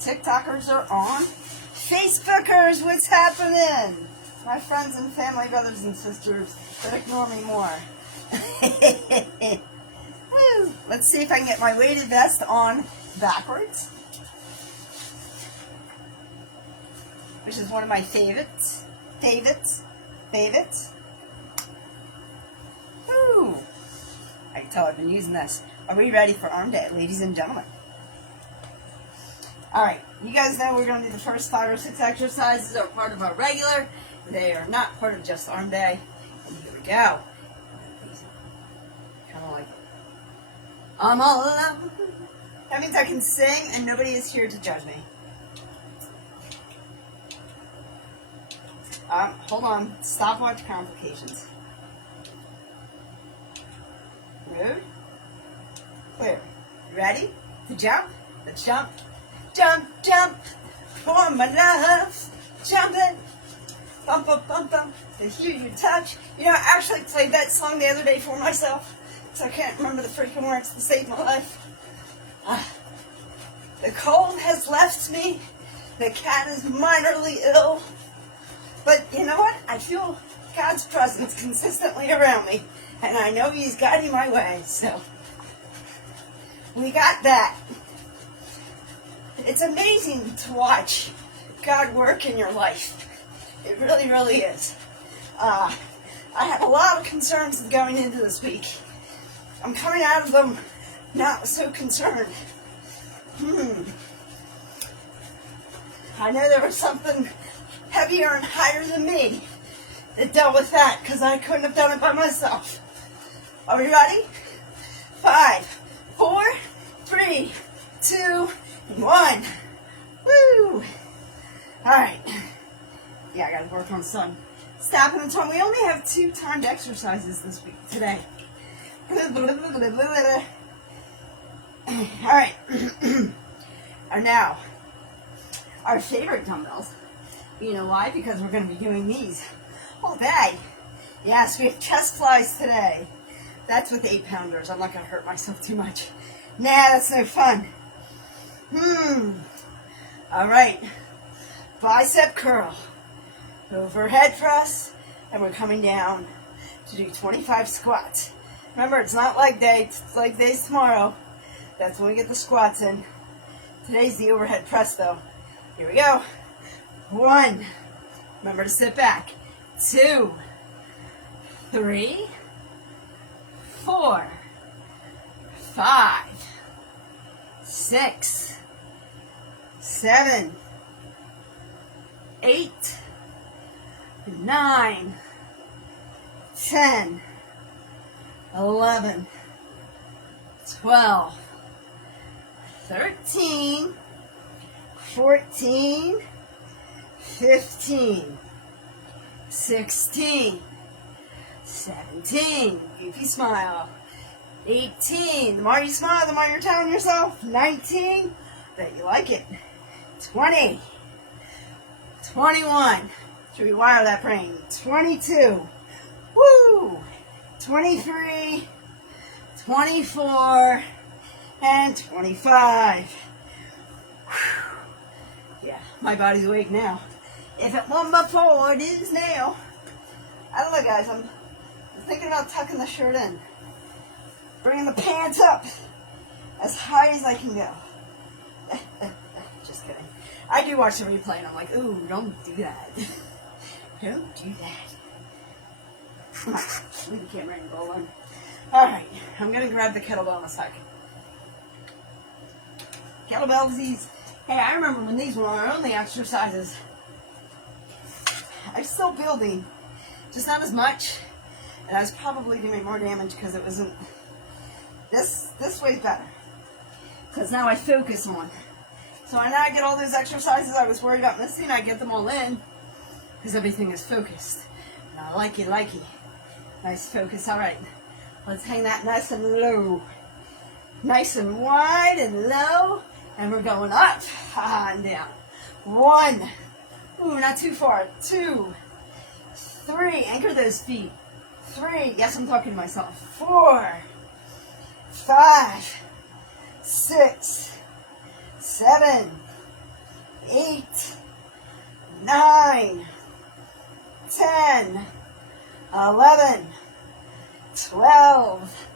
TikTokers are on. Facebookers, what's happening? My friends and family, brothers and sisters that ignore me more. Woo. Let's see if I can get my weighted vest on backwards, which is one of my favorites. Woo. I can tell I've been using this. Are we ready for arm day, ladies and gentlemen? Alright, you guys know we're going to do the first 5 or 6 exercises are part of our regular. They are not part of just arm day. And here we go. Kind of like, I'm all alone. That means I can sing and nobody is here to judge me. Hold on. Stopwatch complications. Rude. Clear. Ready to jump? Let's jump. Jump, jump. For my love. Jumping. Bump, bump, bump, bump. To hear you touch. You know, I actually played that song the other day for myself. So I can't remember the freaking words to save my life. The cold has left me. The cat is minorly ill. But you know what? I feel God's presence consistently around me. And I know He's guiding my way. So, we got that. It's amazing to watch God work in your life. It really, really is. I had a lot of concerns going into this week. I'm coming out of them not so concerned. I know there was something heavier and higher than me that dealt with that because I couldn't have done it by myself. Are we ready? 5, 4, 3, 2, 1. Woo! Alright. Yeah, I gotta work on some. Stopping and tone. We only have 2 timed exercises this week, today. Alright. And now, our favorite dumbbells. You know why? Because we're going to be doing these all day. Yes, we have chest flies today. That's with 8-pounders. I'm not going to hurt myself too much. Nah, that's no fun. Alright. Bicep curl. Overhead press. And we're coming down to do 25 squats. Remember, it's not leg day. It's leg days tomorrow. That's when we get the squats in. Today's the overhead press, though. Here we go. 1. Remember to sit back. 2, 3, 4, 5, 6, 7, 8, 9, 10, 11, 12, 13, 14, 15, 16, 17, goofy smile, 18, the more you smile, the more you're telling yourself, 19, bet you like it, 20, 21, should we wire that brain, 22, woo, 23, 24, and 25. Yeah, my body's awake now. If it wasn't before, it is now. I don't know, guys. I'm thinking about tucking the shirt in. Bringing the pants up as high as I can go. Just kidding. I do watch the replay and I'm like, ooh, don't do that. Don't do that. Come on, leave the camera and roll on. Alright, I'm going to grab the kettlebell in a second. Kettlebells, these. Hey, I remember when these were our only exercises. I'm still building, just not as much. And I was probably doing more damage because it wasn't. This way's better. Because now I focus on. So now I get all those exercises I was worried about missing. I get them all in because everything is focused. And I like it. Nice focus. All right. Let's hang that nice and low. Nice and wide and low. And we're going up and down. 1. Ooh, not too far. 2, 3. Anchor those feet. 3. Yes, I'm talking to myself. 4, 5, 6, 7, 8, 9, 10, 11, 12,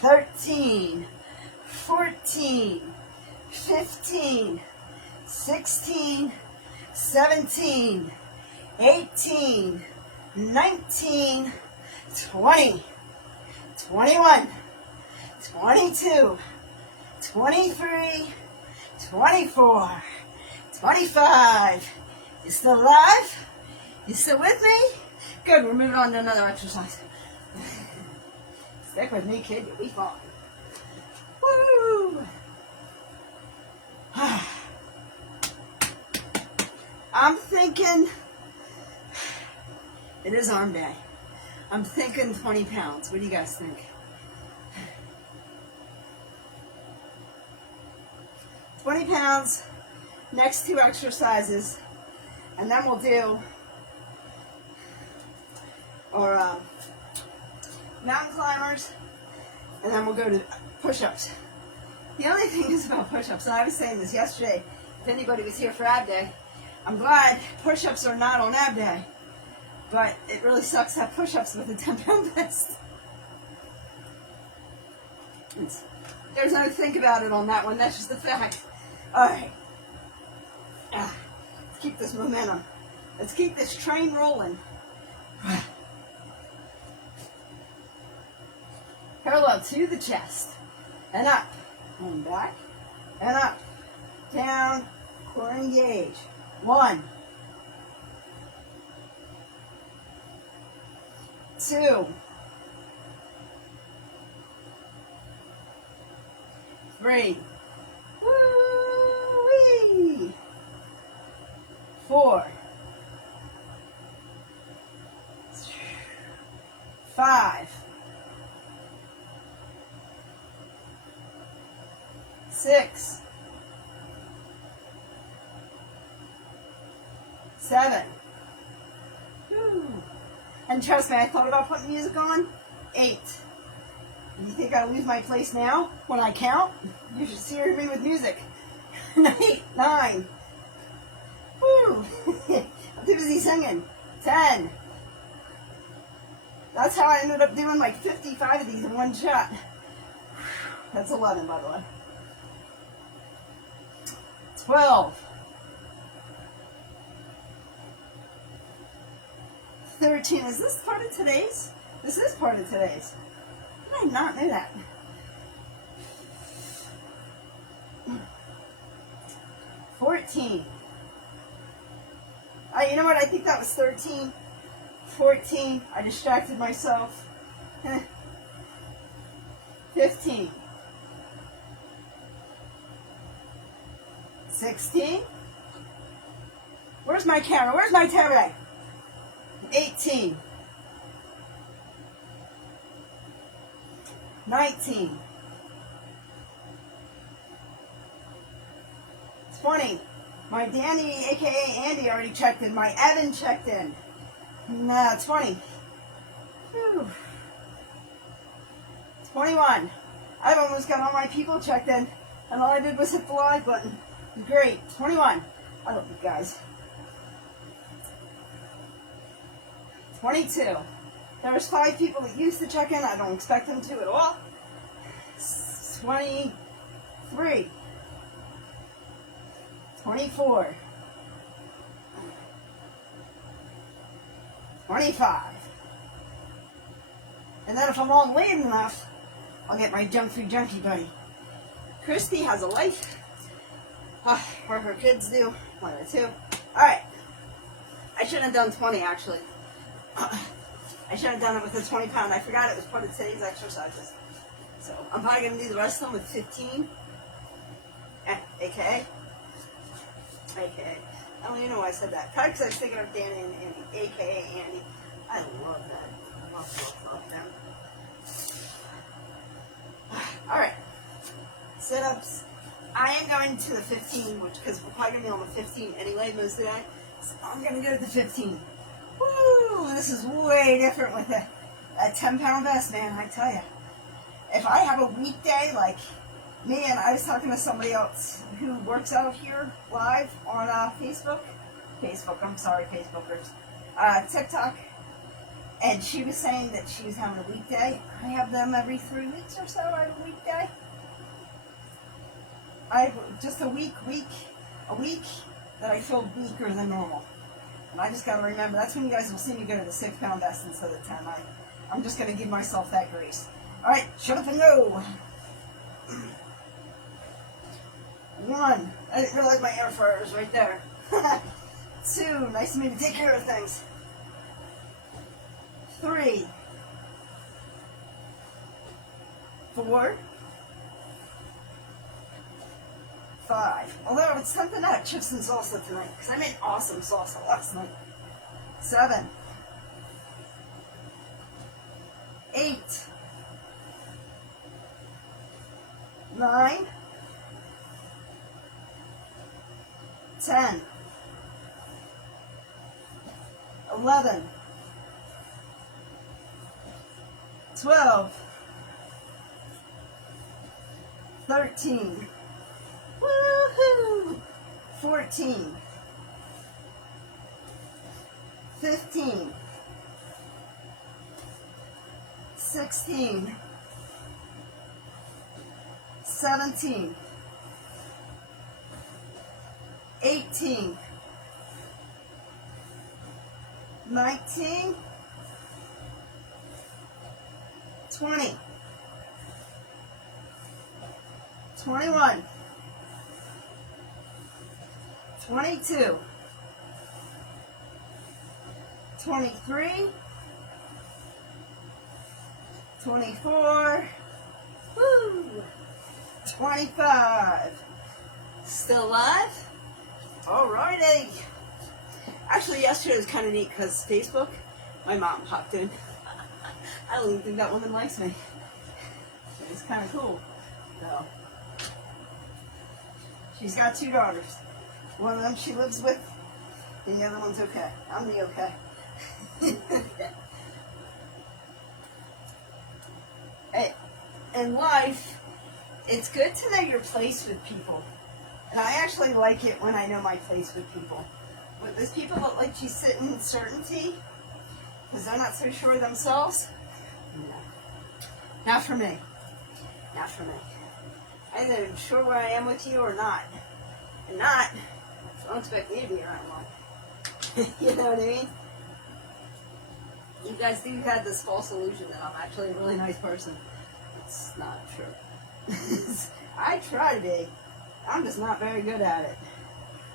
13, 14, 15, 16, 17, 18, 19, 20, 21, 22, 23, 24, 25. You still alive? You still with me? Good, we're moving on to another exercise. Stick with me, kid, you'll be fine. Woo! I'm thinking, it is arm day. I'm thinking 20 pounds. What do you guys think? 20 pounds, next 2 exercises, and then we'll do our mountain climbers, and then we'll go to push-ups. The only thing is about push-ups, and I was saying this yesterday, if anybody was here for ab day, I'm glad push-ups are not on ab day, but it really sucks to have push-ups with a 10-pound vest. There's no think about it on that one, that's just a fact. Alright. Let's keep this momentum. Let's keep this train rolling. Parallel to the chest. And up. And back. And up. Down. Core engage. 1. 2. 3. Woo-wee. 4. 5. 6. 7. Woo. And trust me, I thought about putting music on. 8. You think I lose my place now when I count? You should see me with music. 8, 9. Woo! I'm too busy singing. 10. That's how I ended up doing like 55 of these in one shot. That's 11, by the way. 12. 13. Is this part of today's? This is part of today's. I did not know that. 14. You know what? I think that was 13. 14. I distracted myself. 15. 16. Where's my camera? Where's my camera? 18. 19. 20. My Danny, aka Andy, already checked in. My Evan checked in. 20. Whew. 21. I've almost got all my people checked in, and all I did was hit the live button. Great. 21. I love you guys. 22. There's 5 people that used to check in. I don't expect them to at all. 23. 24. 25. And then if I'm all late enough, I'll get my junk-free junkie buddy. Christy has a life. Or her kids do. 1 or 2. Alright. I shouldn't have done 20 actually. I should have done it with a 20 pound. I forgot it was part of today's exercises. So I'm probably going to do the rest of them with 15. AKA. I don't even know why I said that. Probably because I was thinking of Danny and Andy. AKA Andy. I love that. I love them. Alright. Sit-ups. I am going to the 15, which because we're probably going to be on the 15 anyway most of the day. So I'm going to go to the 15. Woo! This is way different with a 10-pound vest, man, I tell you. If I have a weekday, like Man, I was talking to somebody else who works out here live on Facebookers, TikTok, and she was saying that she was having a weekday. I have them every 3 weeks or so. I have a weekday. I have just a week that I feel weaker than normal. And I just got to remember, that's when you guys will see me go to the 6 pound vest instead of 10. I'm just going to give myself that grace. All right, shut up and go. 1, I didn't realize my air fryer was right there. 2, nice of me to take care of things. 3, 4, 5. Although it's something that chips and salsa tonight, because I made awesome salsa last night. 7, 8, 9, 10, 11, 12, 13, woohoo, 14, 15, 16, 17, 18, 19, 20, 21, 22, 23, 24, woo, 25. Still alive? Alrighty. Actually, yesterday was kind of neat because Facebook, my mom popped in. I don't even think that woman likes me. It's kind of cool. So, she's got 2 daughters. One of them she lives with, and the other one's okay. I'm the okay. Hey, in life, it's good to know your place with people. And I actually like it when I know my place with people. But there's people that like you sit in certainty because they're not so sure themselves. No. Not for me. Not for me. Either I'm sure where I am with you or not. And not, so don't expect me to be around long. You know what I mean? You guys do have this false illusion that I'm actually a really nice person. It's not true. I try to be. I'm just not very good at it.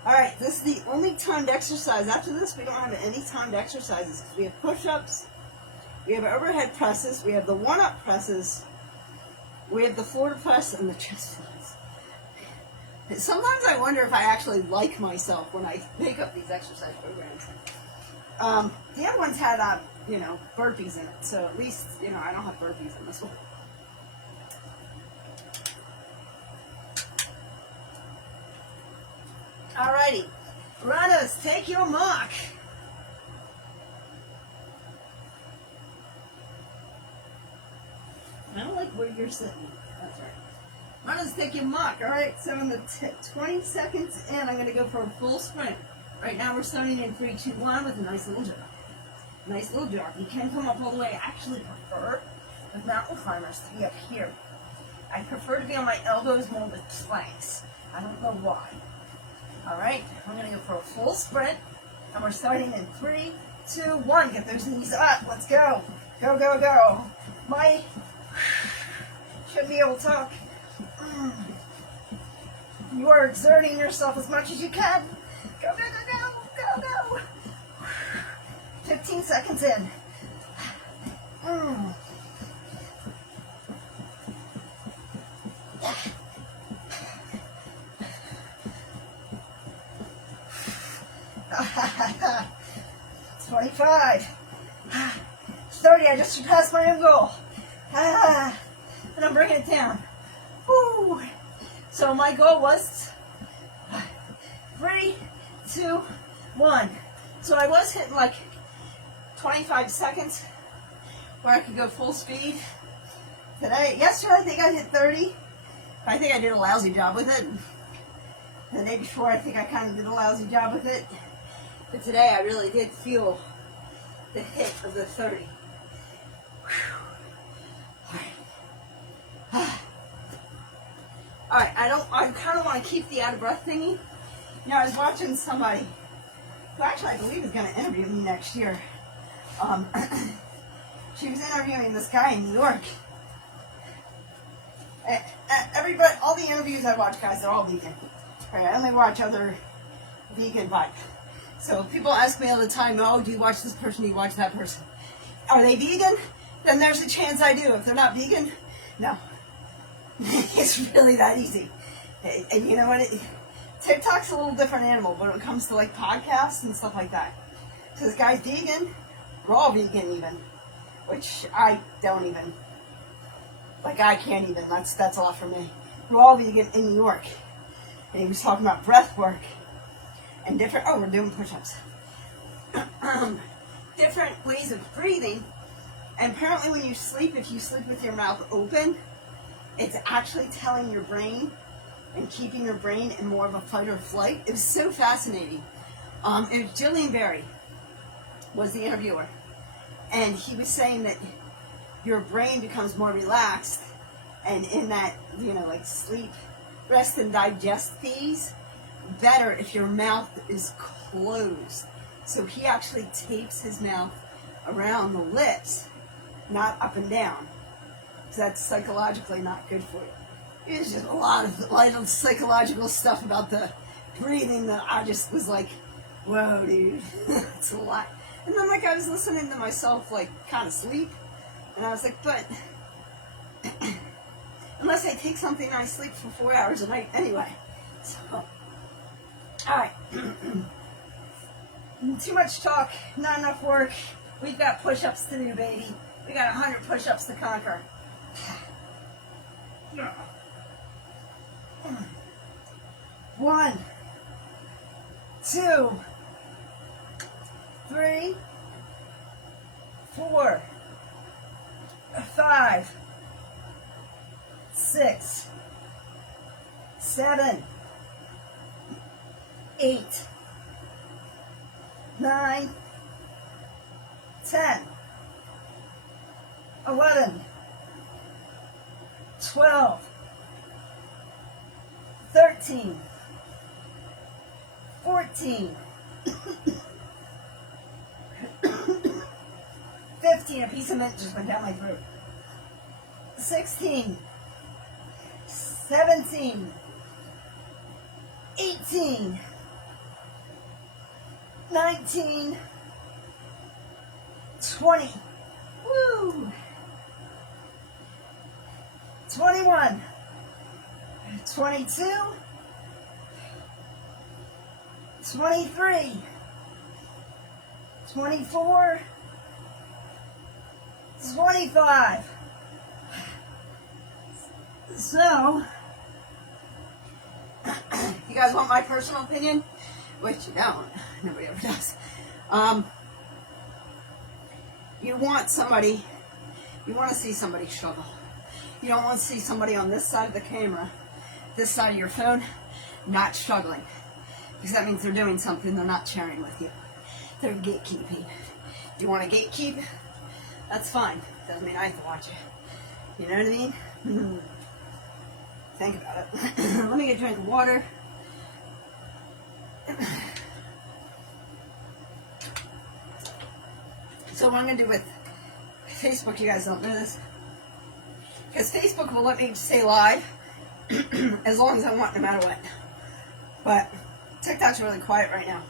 Alright, this is the only timed exercise. After this, we don't have any timed exercises. We have push-ups, we have overhead presses, we have the one-up presses, we have the floor press, and the chest flies. Sometimes I wonder if I actually like myself when I make up these exercise programs. The other ones had, burpees in it, so at least, I don't have burpees in this one. Alrighty, runners, take your mark. I don't like where you're sitting. That's right. Runners, take your mark. Alright, so in the 20 seconds in, I'm going to go for a full sprint. Right now we're starting in 3, 2, 1 with a nice little jog. Nice little jog. You can come up all the way. I actually prefer with mountain climbers to be up here. I prefer to be on my elbows more with planks. I don't know why. Alright, I'm going to go for a full sprint, and we're starting in 3, 2, 1. Get those knees up. Let's go. Go, go, go. Should be able to talk. You are exerting yourself as much as you can. Go, go, go, go, go, go. 15 seconds in. It's 25. 30, I just surpassed my own goal. And I'm bringing it down. Woo. So my goal was 3, 2, 1. So I was hitting like 25 seconds where I could go full speed. Yesterday I think I hit 30. I think I did a lousy job with it. The day before, I think I kind of did a lousy job with it. But today, I really did feel the hit of the 30. Alright, I kind of want to keep the out of breath thingy. You know, I was watching somebody who actually I believe is going to interview me next year. She was interviewing this guy in New York. Everybody, all the interviews I watch, guys, they're all vegan. Right, I only watch other vegan vibe. So people ask me all the time, oh, do you watch this person, do you watch that person? Are they vegan? Then there's a chance I do. If they're not vegan, no. It's really that easy. And you know what? TikTok's a little different animal, but when it comes to like podcasts and stuff like that. So this guy's vegan, raw vegan even, which I don't even, like I can't even, that's a lot for me. Raw vegan in New York. And he was talking about breath work and different, oh, we're doing push-ups. Different ways of breathing. And apparently when you sleep, if you sleep with your mouth open, it's actually telling your brain and keeping your brain in more of a fight or flight. It was so fascinating. It was Jillian Berry was the interviewer. And he was saying that your brain becomes more relaxed, and in that, you know, like sleep, rest and digest phase, better if your mouth is closed. So he actually tapes his mouth around the lips, not up and down. So that's psychologically not good for you. It's just a lot of psychological stuff about the breathing that I just was like, whoa, dude, it's a lot. And then like I was listening to myself like kind of sleep, and I was like, but unless I take something, I sleep for 4 hours a night anyway. So, alright. Too much talk, not enough work. We've got push-ups to do, baby. We got 100 push-ups to conquer. 1, 2, 3, 4, 5, 6, 7, 8, 9, 10, 11, 12, 13, 14, 15, a piece of mint just went down my throat. 16, 17, 18, 19, 20, woo, 21, 22, 23, 24, 25. So, you guys want my personal opinion? Which you don't. Nobody ever does. You want somebody, you want to see somebody struggle. You don't want to see somebody on this side of the camera, this side of your phone, not struggling. Because that means they're doing something, they're not sharing with you. They're gatekeeping. Do you want to gatekeep? That's fine. Doesn't mean I have to watch it. You know what I mean? Think about it. Let me get a drink of water. So what I'm going to do with Facebook, you guys don't know this, because Facebook will let me stay live as long as I want, no matter what. But TikTok's really quiet right now.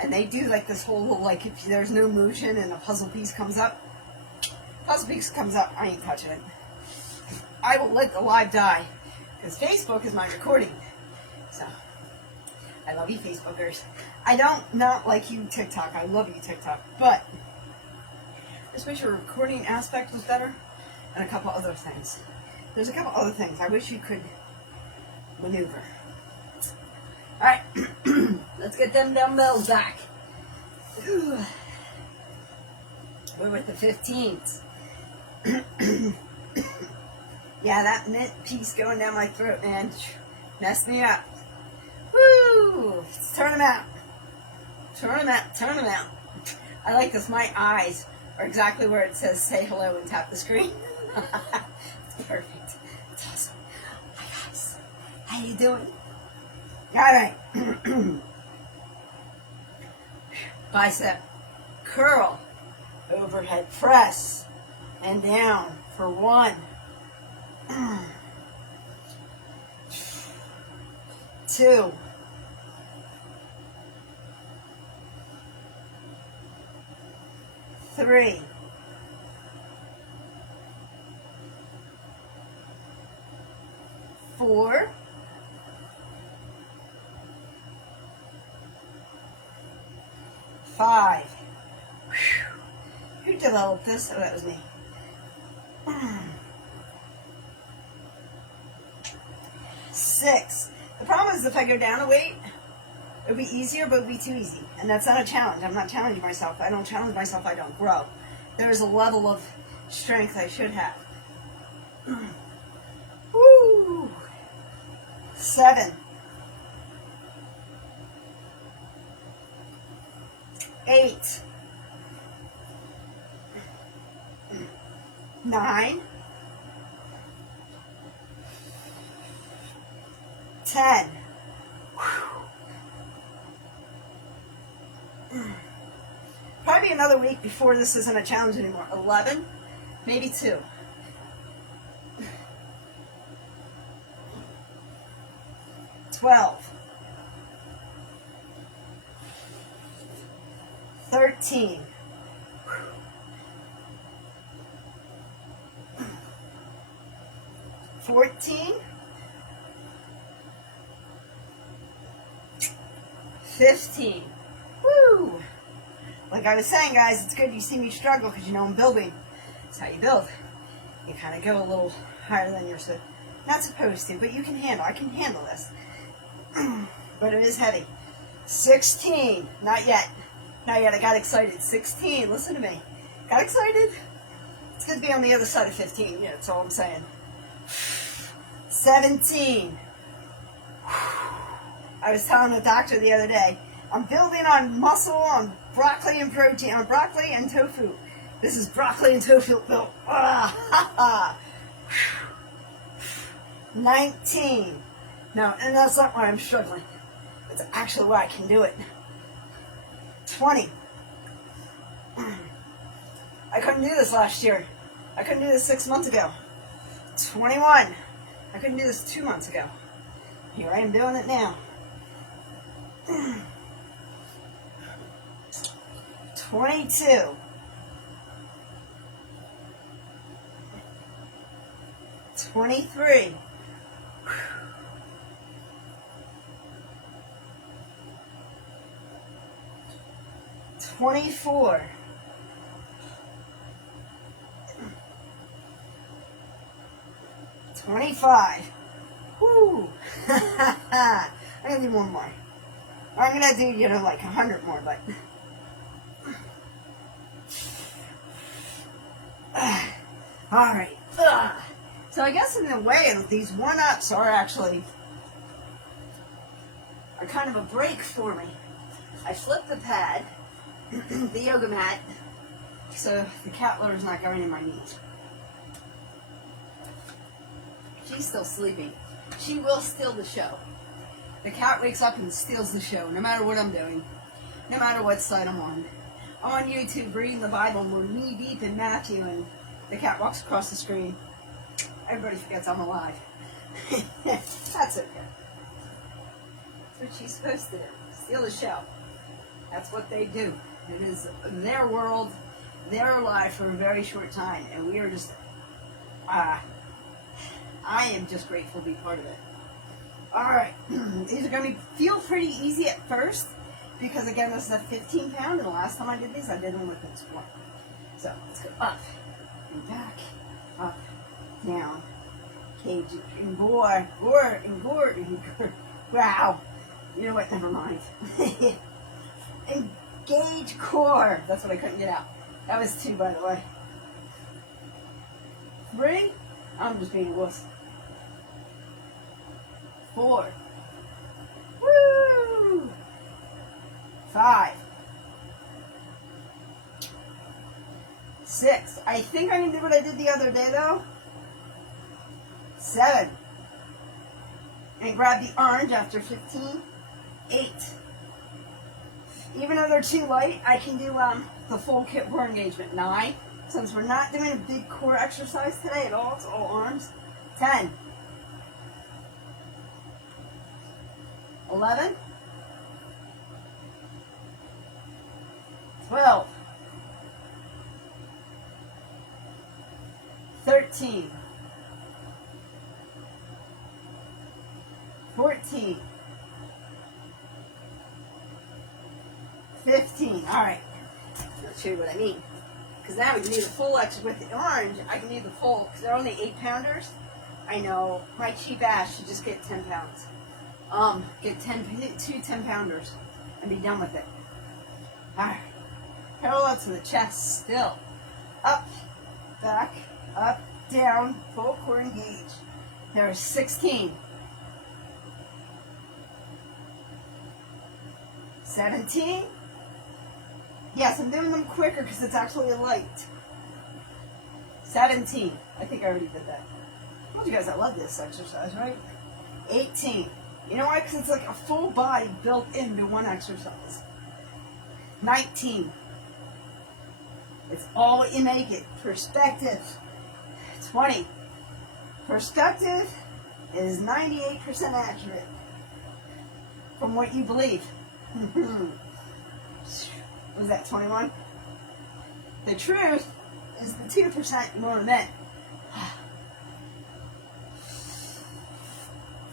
And they do like this whole, like, if there's no motion and a puzzle piece comes up, I ain't touching it. I will let the live die, because Facebook is my recording. So, I love you, Facebookers. I don't not like you, TikTok. I love you, TikTok. But, just wish your recording aspect was better, and a couple other things. There's a couple other things I wish you could maneuver. Alright, let's get them dumbbells back. Ooh. We're with the 15s. Yeah, that mint piece going down my throat, man, messed me up. Woo! Let's turn them out. Turn them out. Turn them out. I like this. My eyes are exactly where it says say hello and tap the screen. It's perfect. It's awesome. Hi guys. How you doing? All right. Bicep curl, overhead press, and down for 1, 2, 3, 4, 5. Who developed this? Oh, that was me. 6. The problem is if I go down a weight, it would be easier, but it would be too easy. And that's not a challenge. I'm not challenging myself. I don't challenge myself, I don't grow. There is a level of strength I should have. Woo! 7. 8. 9. 10. Probably another week before this isn't a challenge anymore. 11, maybe 2. 12. 13. 14. 15. Woo! Like I was saying, guys, it's good you see me struggle because you know I'm building. That's how you build. You kind of go a little higher than you're not supposed to, but you can handle. I can handle this. But it is heavy. 16. Not yet. Not yet. I got excited. 16. Listen to me. Got excited? It's good to be on the other side of 15. Yeah, that's all I'm saying. 17. I was telling the doctor the other day, I'm building on muscle, on broccoli and protein, on broccoli and tofu. This is broccoli and tofu built. 19. No, and that's not why I'm struggling. It's actually why I can do it. 20. I couldn't do this last year. I couldn't do this 6 months ago. 21. I couldn't do this 2 months ago. Here I am doing it now. 22. 23. 24. 25. Whoo! I'm gonna do one more. I'm gonna do, like 100 more, but. Alright. So I guess in a way, these one-ups are kind of a break for me. I flipped the pad, the yoga mat, so the cat litter is not going in my knees. She's still sleeping. She will steal the show. The cat wakes up and steals the show, no matter what I'm doing, no matter what side I'm on. I'm on YouTube reading the Bible, and we're knee deep in Matthew, and the cat walks across the screen. Everybody forgets I'm alive. That's okay. That's what she's supposed to do. Steal the show. That's what they do. It is their world, their life for a very short time, and we are just, I am just grateful to be part of it. Alright, these are going to feel pretty easy at first, because again, this is a 15 pound, and the last time I did these, I did them with this one. So, let's go up, and back, up, down, cage, and gore, wow, you know what, never mind. Engage core, that's what I couldn't get out. That was 2, by the way. 3, I'm just being a wuss. 4. Woo! 5. 6. I think I can do what I did the other day though. 7. And grab the orange after 15. 8. Even though they're too light, I can do the full kit core engagement. 9. Since we're not doing a big core exercise today at all, it's all arms. 10. 11. 12. 13. 14. 15. Alright. I'll show you what I mean. Because now we can do the full extra with the orange. I can do the full, because they're only 8 pounders. I know my cheap ass should just get 10 pounds. Get 2 10 pounders and be done with it. Alright. Parallel to the chest still. Up, back, up, down, full core engage. There are 16. 17. Yes, I'm doing them quicker because it's actually a light. 17. I think I already did that. I told you guys I love this exercise, right? 18. You know why? Because it's like a full body built into one exercise. 19. It's all what you make it. Perspective. 20. Perspective is 98% accurate from what you believe. Was that 21? The truth is the 2% you won't admit.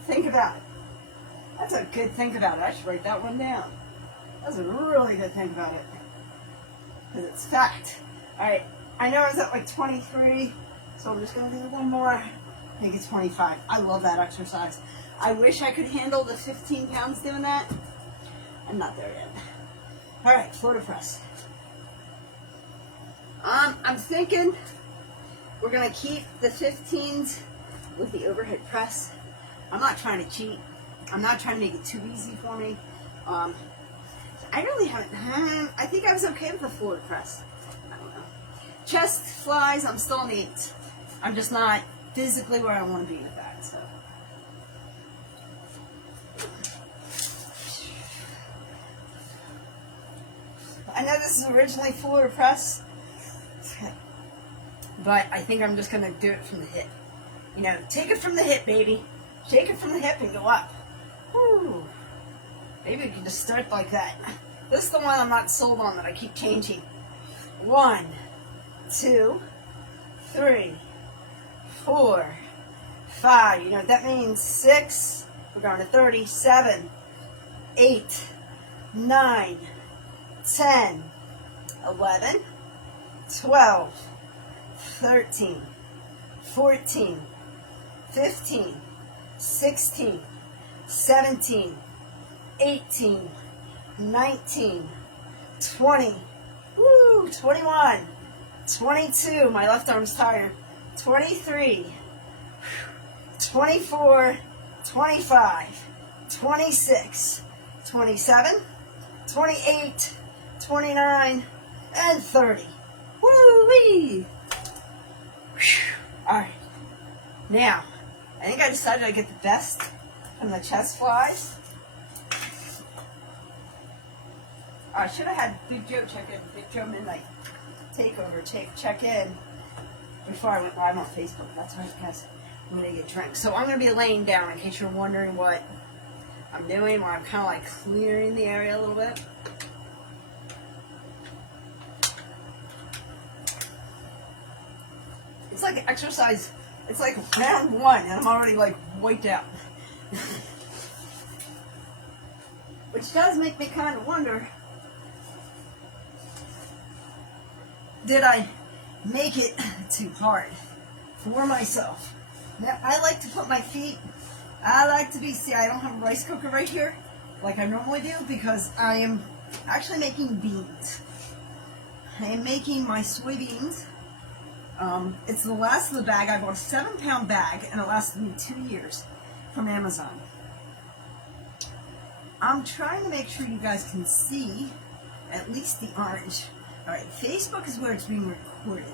Think about it. That's a good think about it. I should write that one down. That's a really good think about it. Because it's fact. Alright, I know I was at like 23, so I'm just going to do one more. I think it's 25. I love that exercise. I wish I could handle the 15 pounds doing that. I'm not there yet. Alright, floater press. I'm thinking we're going to keep the 15s with the overhead press. I'm not trying to cheat. I'm not trying to make it too easy for me. I really haven't. I think I was okay with the floor press. I don't know. Chest flies, I'm still on the 8. I'm just not physically where I want to be with that. So. I know this is originally floor press, but I think I'm just going to do it from the hip. You know, take it from the hip, baby. Shake it from the hip and go up. Woo. Maybe we can just start like that. This is the one I'm not sold on that I keep changing. 1, 2, 3, 4, 5. You know what that means? 6. We're going to 30. 7, 8, 9, 10, 11, 12, 13, 14, 15, 16, 17, 18, 19, 20, woo, 21, 22, my left arm's tired, 23, 24, 25, 26, 27, 28, 29, and 30. Woo-wee! Alright. Now, I think I decided I'd get the best from the chest flies. I should have had Big Joe check in, Big Joe Midnight Takeover, check in before I went live on Facebook. That's right, guys. I'm going to get drinks. So I'm going to be laying down in case you're wondering what I'm doing, where I'm kind of like clearing the area a little bit. It's like exercise. It's like round 1 and I'm already like wiped out. Which does make me kind of wonder, did I make it too hard for myself? Now, I like to put my feet, I like to be, see, I don't have a rice cooker right here like I normally do because I am actually making beans. I am making my soybeans It's the last of the bag. I bought a 7-pound bag, and it lasted me 2 years from Amazon. I'm trying to make sure you guys can see at least the orange. All right, Facebook is where it's being recorded.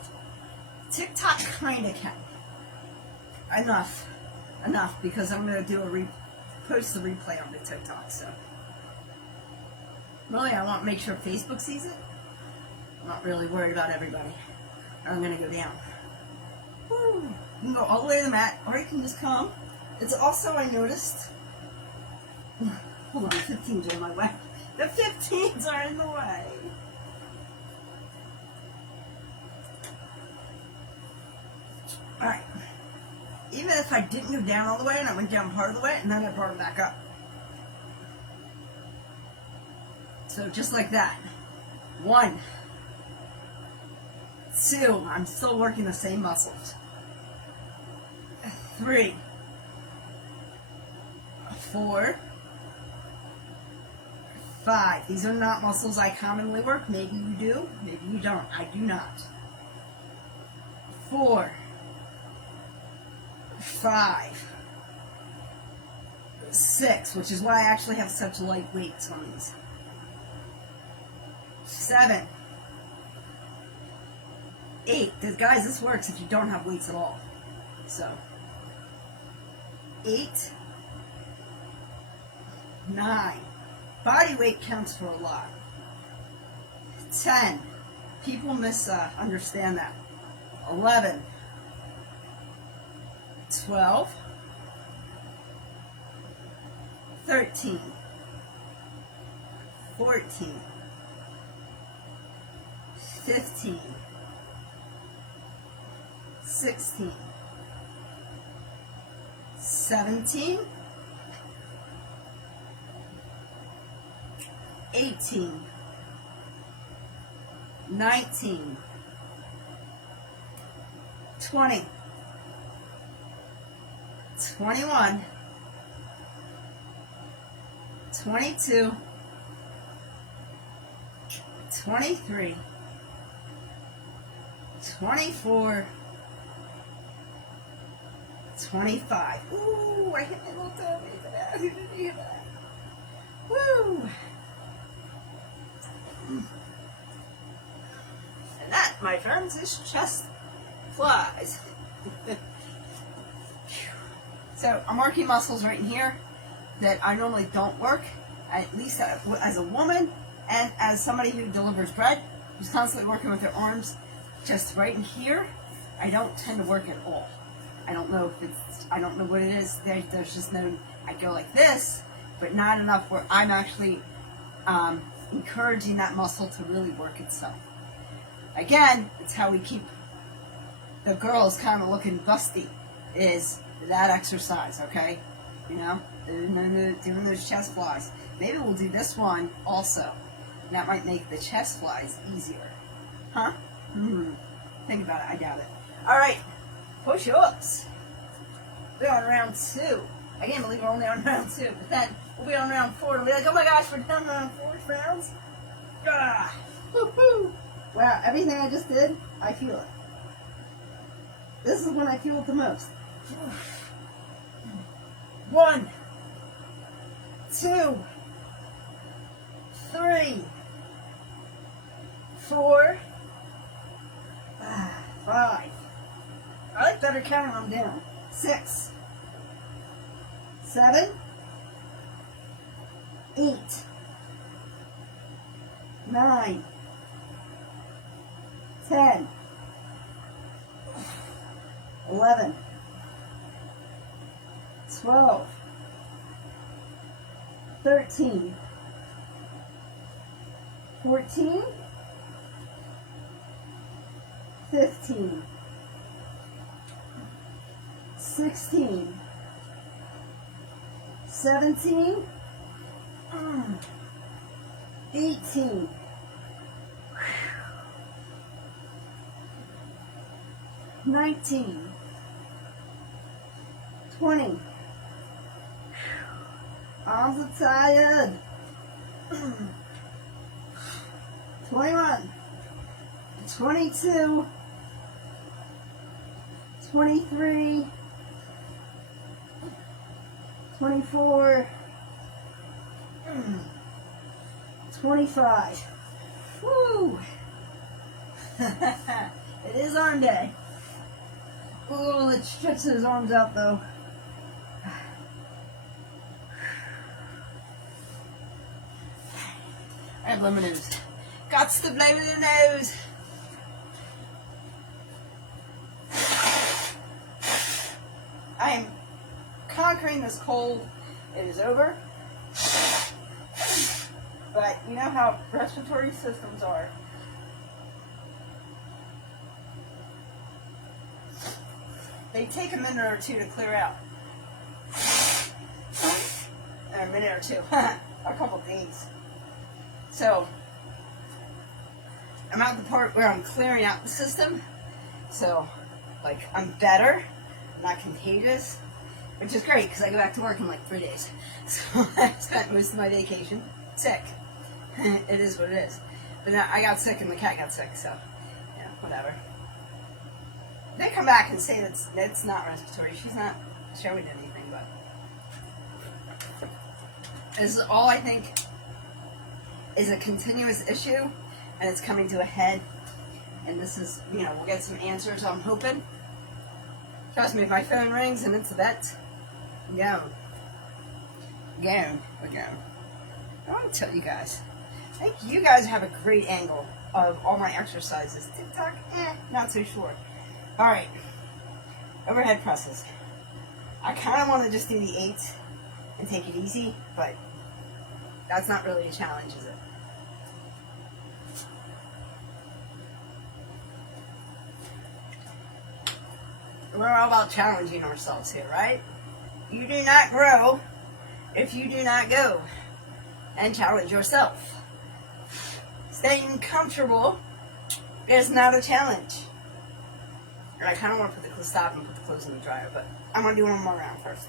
TikTok kind of can. Enough, because I'm going to do post the replay on the TikTok. So really, I want to make sure Facebook sees it. I'm not really worried about everybody. I'm going to go down. Woo. You can go all the way to the mat, or you can just come. It's also, I noticed, hold on, 15s are in my way. The 15s are in the way. Alright. Even if I didn't go down all the way, and I went down part of the way, and then I brought it back up. So just like that. 1, 2, I'm still working the same muscles. 3, 4, 5. These are not muscles I commonly work. Maybe you do, maybe you don't. I do not. 4, 5, 6, which is why I actually have such light weights on these. 7, 8. Guys, this works if you don't have weights at all. So, 8, 9. Body weight counts for a lot. 10. People misunderstand that. 11, 12, 13, 14, 15, 16, 17, 18, 19, 20, 21, 22, 23, 24, 25. Ooh, I hit my little toe. Who did you hear that? Woo! And that, my friends, is chest flies. So I'm working muscles right in here that I normally don't work, at least as a woman and as somebody who delivers bread, who's constantly working with their arms. Just right in here, I don't tend to work at all. I don't know what it is. There's just no, I go like this, but not enough where I'm actually encouraging that muscle to really work itself. Again, it's how we keep the girls kind of looking busty, is that exercise, okay? You know, doing those chest flies. Maybe we'll do this one also. That might make the chest flies easier. Huh? Think about it. I doubt it. All right. Push-ups. We're on round 2. I can't believe we're only on round 2. But then we'll be on round 4. We'll be like, oh my gosh, we're down round 4 rounds. Ah, woo-hoo. Wow, everything I just did, I feel it. This is when I feel it the most. 1, 2, 3, 4, 5. I like better counting them down. 6, 7, 8, 9, 10, 11, 12, 13, 14, 15, 16, 17, 18, 19, 20. Arms are tired. 21, 22, 23, 24, 25. Woo! It is arm day. Ooh, let's stretch those arms out though. I have lemon nose. Got to blow the nose. I am conquering this cold. It is over. But you know how respiratory systems are. They take a minute or two to clear out. Or a minute or two. A couple days. So, I'm at the part where I'm clearing out the system. So, like, I'm better. I'm not contagious. Which is great, because I go back to work in like 3 days. So, I spent most of my vacation sick. It is what it is. But now I got sick and the cat got sick, so, yeah, whatever. They come back and say it's not respiratory. She's not showing anything, but this is all I think is a continuous issue, and it's coming to a head. And this is, we'll get some answers, I'm hoping. Trust me, if my phone rings and it's the vet, I'm going. We're going. I want to tell you guys, I think you guys have a great angle of all my exercises. TikTok, not so sure. Alright, overhead presses. I kind of want to just do the 8 and take it easy, but that's not really a challenge, is it? We're all about challenging ourselves here, right? You do not grow if you do not go and challenge yourself. Staying comfortable is not a challenge. And I kind of want to stop and put the clothes in the dryer, but I'm going to do one more round first.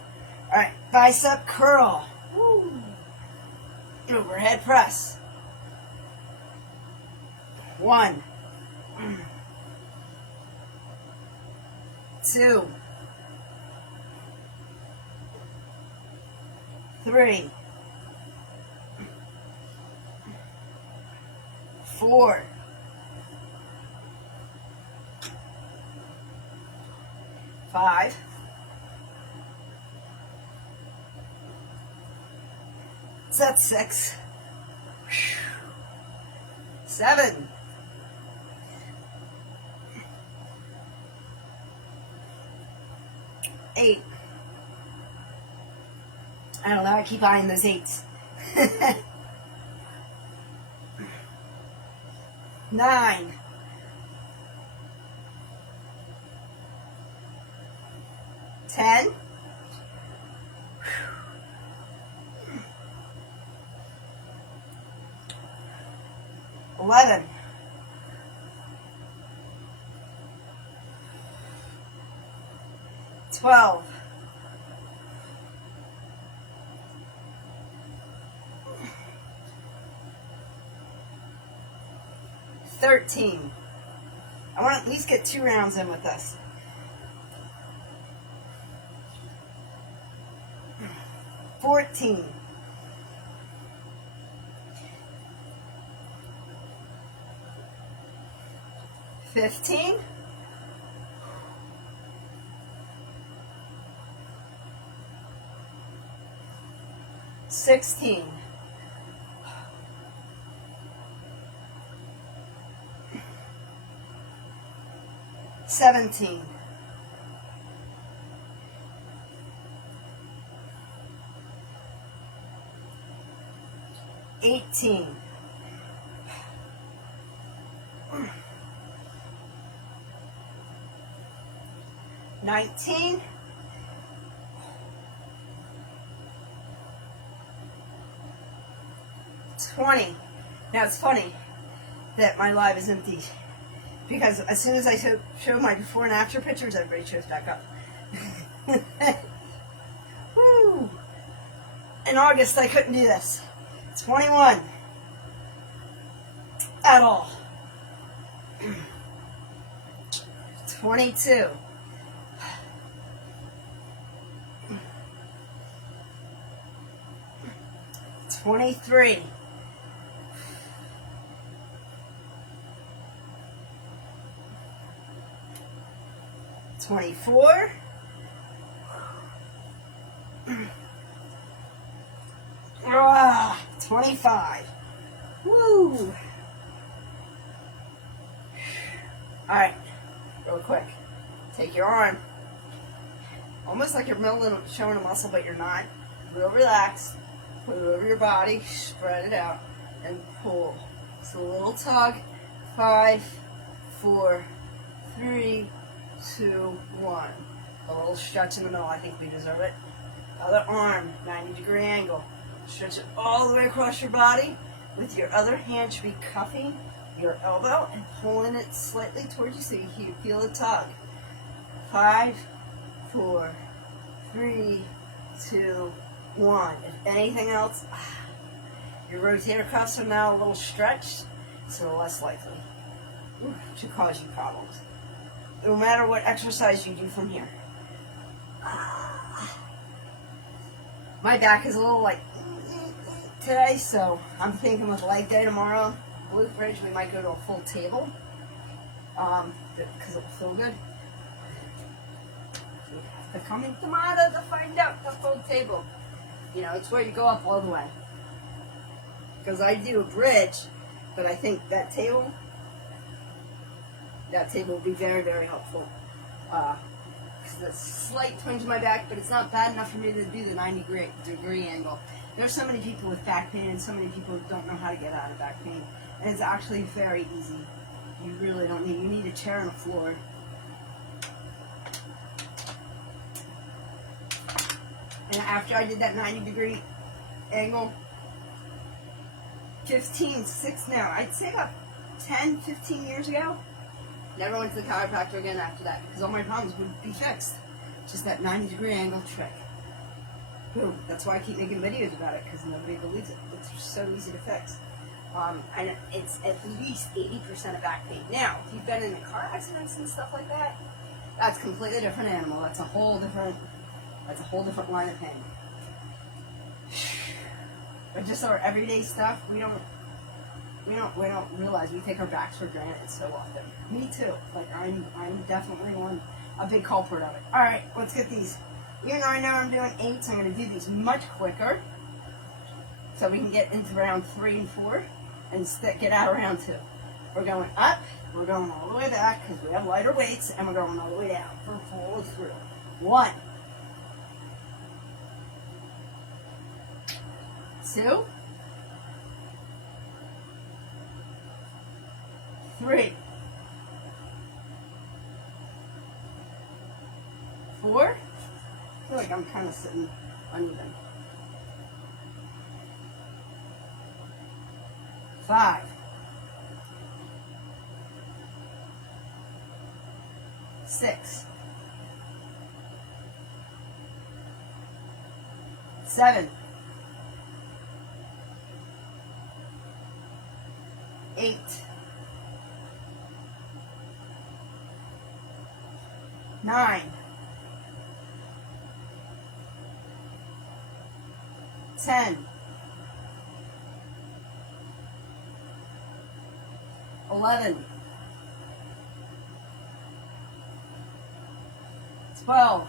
Alright, bicep curl. Woo. Overhead press. 1, 2, 3, 4, 5, 6, 7, 8. I don't know, I keep eyeing those 8s. 9. 10. 11. 12. 13. I want to at least get 2 rounds in with this. 14. 15. 16. 17. 18. 19. 20. Now it's funny that my live is empty because as soon as I show my before and after pictures, everybody shows back up. Woo! In August, I couldn't do this. 21. At all. 22. 23. 24. 25. Woo! Alright, real quick. Take your arm. Almost like you're showing a muscle, but you're not. Real relaxed. Put it over your body, spread it out, and pull. So a little tug. 5, 4, 3, 2, 1. A little stretch in the middle. I think we deserve it. Other arm, 90-degree angle. Stretch it all the way across your body. With your other hand should be cuffing your elbow and pulling it slightly towards you so you feel the tug. 5, 4, 3, 2, 1. If anything else, your rotator cuffs are now a little stretched, so less likely to cause you problems. No matter what exercise you do from here. My back is a little like today, so I'm thinking with leg day tomorrow, Blue Ridge, we might go to a full table because it will feel good. We have to come in tomorrow to find out the full table. You know, it's where you go up all the way. Because I do a bridge, but I think that table will be very, very helpful. Because it's a slight twinge in my back, but it's not bad enough for me to do the 90-degree angle. There's so many people with back pain and so many people who don't know how to get out of back pain. And it's actually very easy. You really don't need, you need a chair and a floor. And after I did that 90-degree angle, 6 now, I'd say about 10, 15 years ago, never went to the chiropractor again after that because all my problems would be fixed. Just that 90-degree angle trick. Boom. That's why I keep making videos about it, because nobody believes it. It's so easy to fix. And it's at least 80% of back pain. Now, if you've been in car accidents and stuff like that, that's a completely different animal. That's a whole different line of pain. But just our everyday stuff, we don't realize we take our backs for granted so often. Me too. Like I'm definitely a big culprit of it. All right, let's get these. Even though I know I'm doing 8s, I'm going to do these much quicker, so we can get into round 3 and 4 and get out of round 2. We're going up, we're going all the way back because we have lighter weights, and we're going all the way down. We're forward through. 1, 2, 3, 4. I feel like I'm kind of sitting uneven. 5, 6, 7, 8, 9, 10, 11, 12,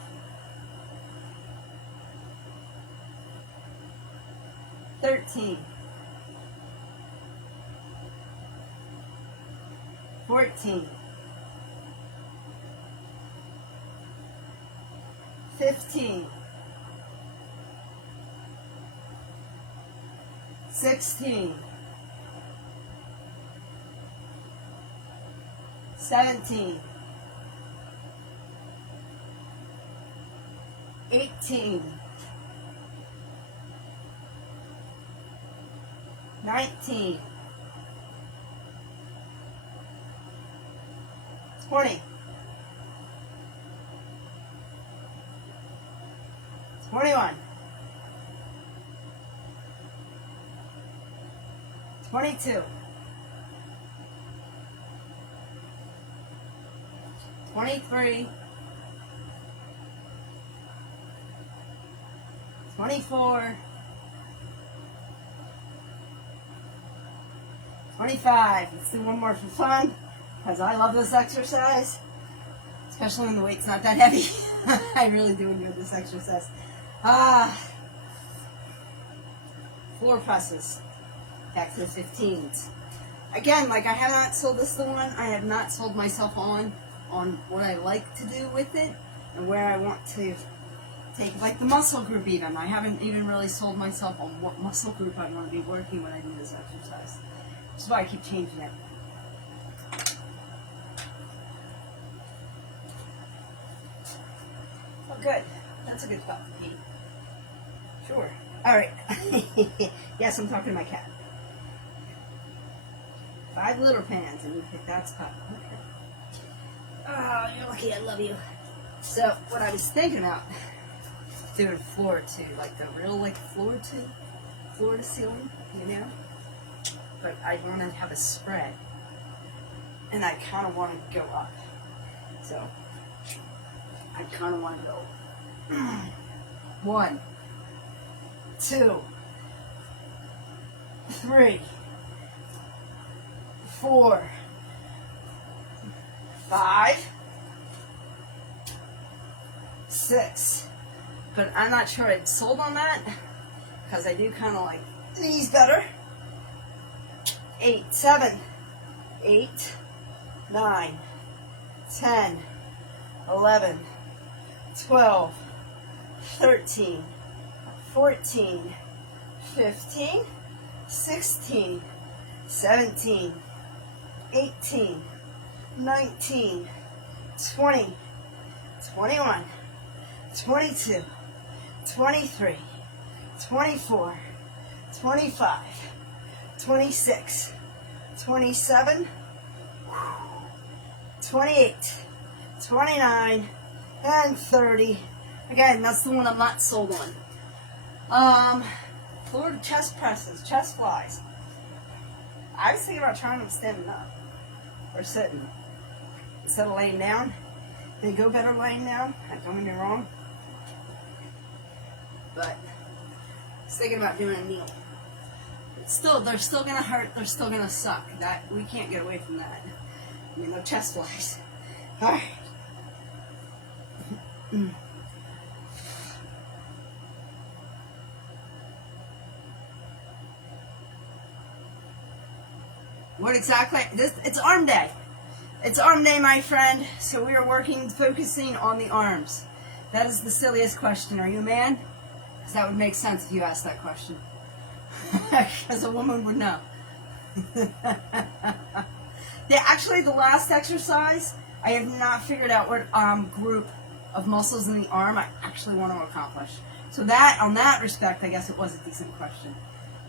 13, 14, 15, 16, 17, 18, 19, 20, 21, 22, 23, 24, 25. Let's do one more for fun, because I love this exercise, especially when the weight's not that heavy. I really do enjoy this exercise. Floor presses. Back to the 15s. Again, like I have not sold this the one. I have not sold myself on what I like to do with it and where I want to take, like the muscle group even. I haven't even really sold myself on what muscle group I want to be working when I do this exercise. Which is why I keep changing it. Oh, good. That's a good spot to pee. Sure. All right. Yes, I'm talking to my cat. 5 litter pans, and you pick that spot. Okay. Oh, you're lucky. I love you. So, what I was thinking about doing floor to, like the real, like floor to ceiling, you know. But I want to have a spread, and I kind of want to go up. So, I kind of want to go 1, 2, 3, 4, 5, 6. But I'm not sure I'd sold on that because I do kind of like these better. 8, 7, 8, 9, 10, 11, 12, 13, 14, 15, 16, 17, 18, 19, 20, 21, 22, 23, 24, 25, 26, 27, 28, 29, and 30. Again, that's the one I'm not sold on. Floor to chest presses, chest flies. I was thinking about trying them standing up or sitting instead of laying down. They go better laying down. Don't get me wrong. But I was thinking about doing a kneel. Still, they're still gonna hurt. They're still gonna suck. That we can't get away from that. I mean, they're chest flies. All right. What exactly? It's arm day. It's arm day, my friend. So we are focusing on the arms. That is the silliest question. Are you a man? Because that would make sense if you asked that question. Because a woman would know. Yeah, actually, the last exercise, I have not figured out what group of muscles in the arm I actually want to accomplish. So that, on that respect, I guess it was a decent question.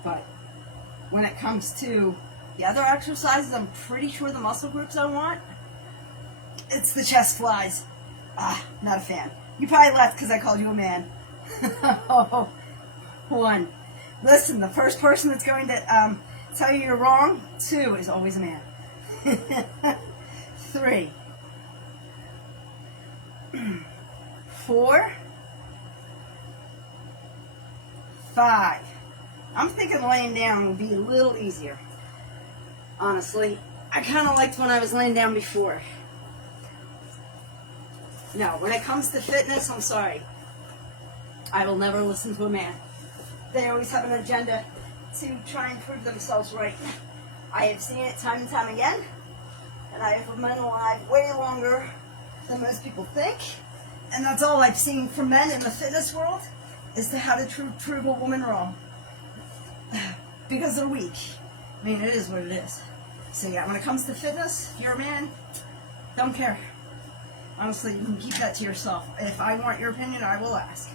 But when it comes to the other exercises, I'm pretty sure the muscle groups I want, it's the chest flies. Not a fan. You probably left because I called you a man. 1. Listen, the first person that's going to tell you you're wrong, 2 is always a man. 3. 4. 5. I'm thinking laying down would be a little easier. Honestly, I kind of liked when I was laying down before. No, when it comes to fitness, I'm sorry. I will never listen to a man. They always have an agenda to try and prove themselves right. I have seen it time and time again, and I have been alive way longer than most people think. And that's all I've seen from men in the fitness world, is to how to prove a woman wrong. Because they're weak. I mean, it is what it is. So yeah, when it comes to fitness, if you're a man, don't care. Honestly, you can keep that to yourself. If I want your opinion, I will ask.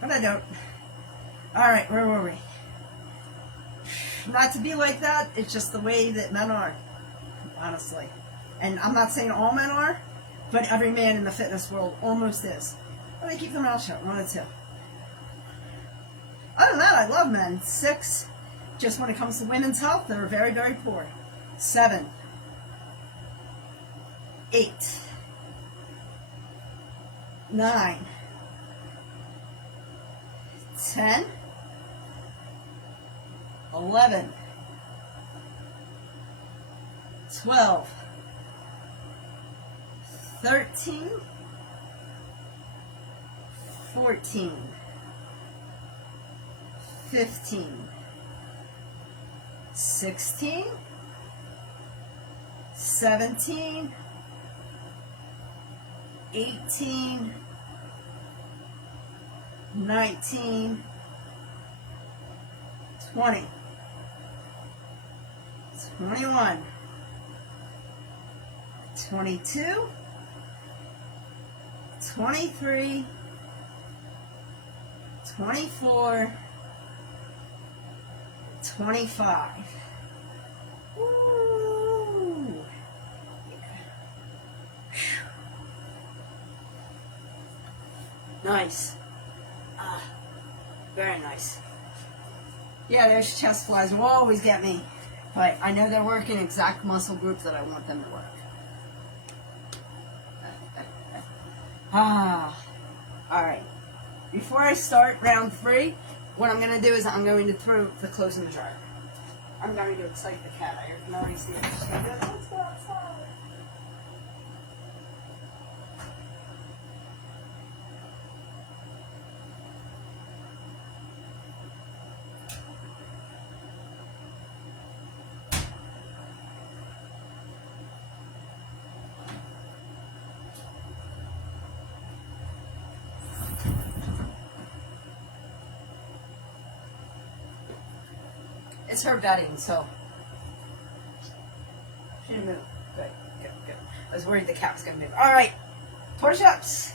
But I don't. Alright, where were we? Not to be like that, it's just the way that men are. Honestly. And I'm not saying all men are, but every man in the fitness world almost is. But they keep their mouth shut, 1 or 2. Other than that, I love men. 6. Just when it comes to women's health, they're very, very poor. 7. 8. 9. 10. 11. 12, 13, 14, 15, 16, 17, 18, 19, 20, 21, 22, 23, 24, 25. Woo! Nice. Very nice. Yeah, those chest flies will always get me. But I know they're working exact muscle groups that I want them to work. Alright. Before I start round 3, what I'm going to do is I'm going to throw the clothes in the dryer. I'm going to excite the cat. I can already see it. She's going to go, let's go outside. It's her bedding, so she didn't move. Good, good, good. I was worried the cat was going to move. All right, push-ups.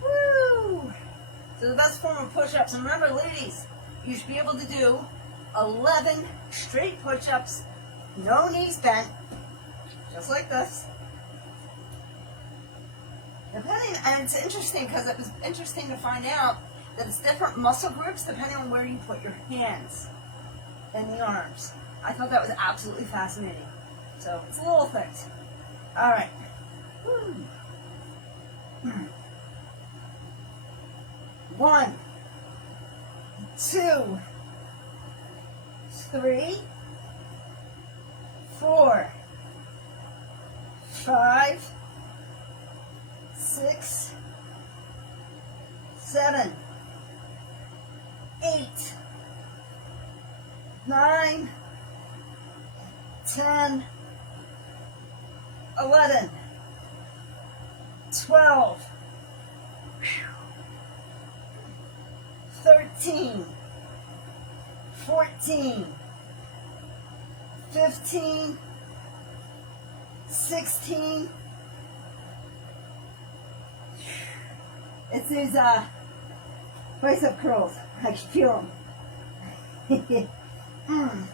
Woo! So the best form of push-ups, and remember, ladies, you should be able to do 11 straight push-ups, no knees bent, just like this. Depending, and it's interesting because it was interesting to find out that it's different muscle groups depending on where you put your hands and the arms. I thought that was absolutely fascinating. So it's a little things. All right. Woo. 1, 2, 3, 4, 5, 6, 7, 8, 9, 10, 11, 12, 13, 14, 15, 16. It's these bicep curls. I can feel them.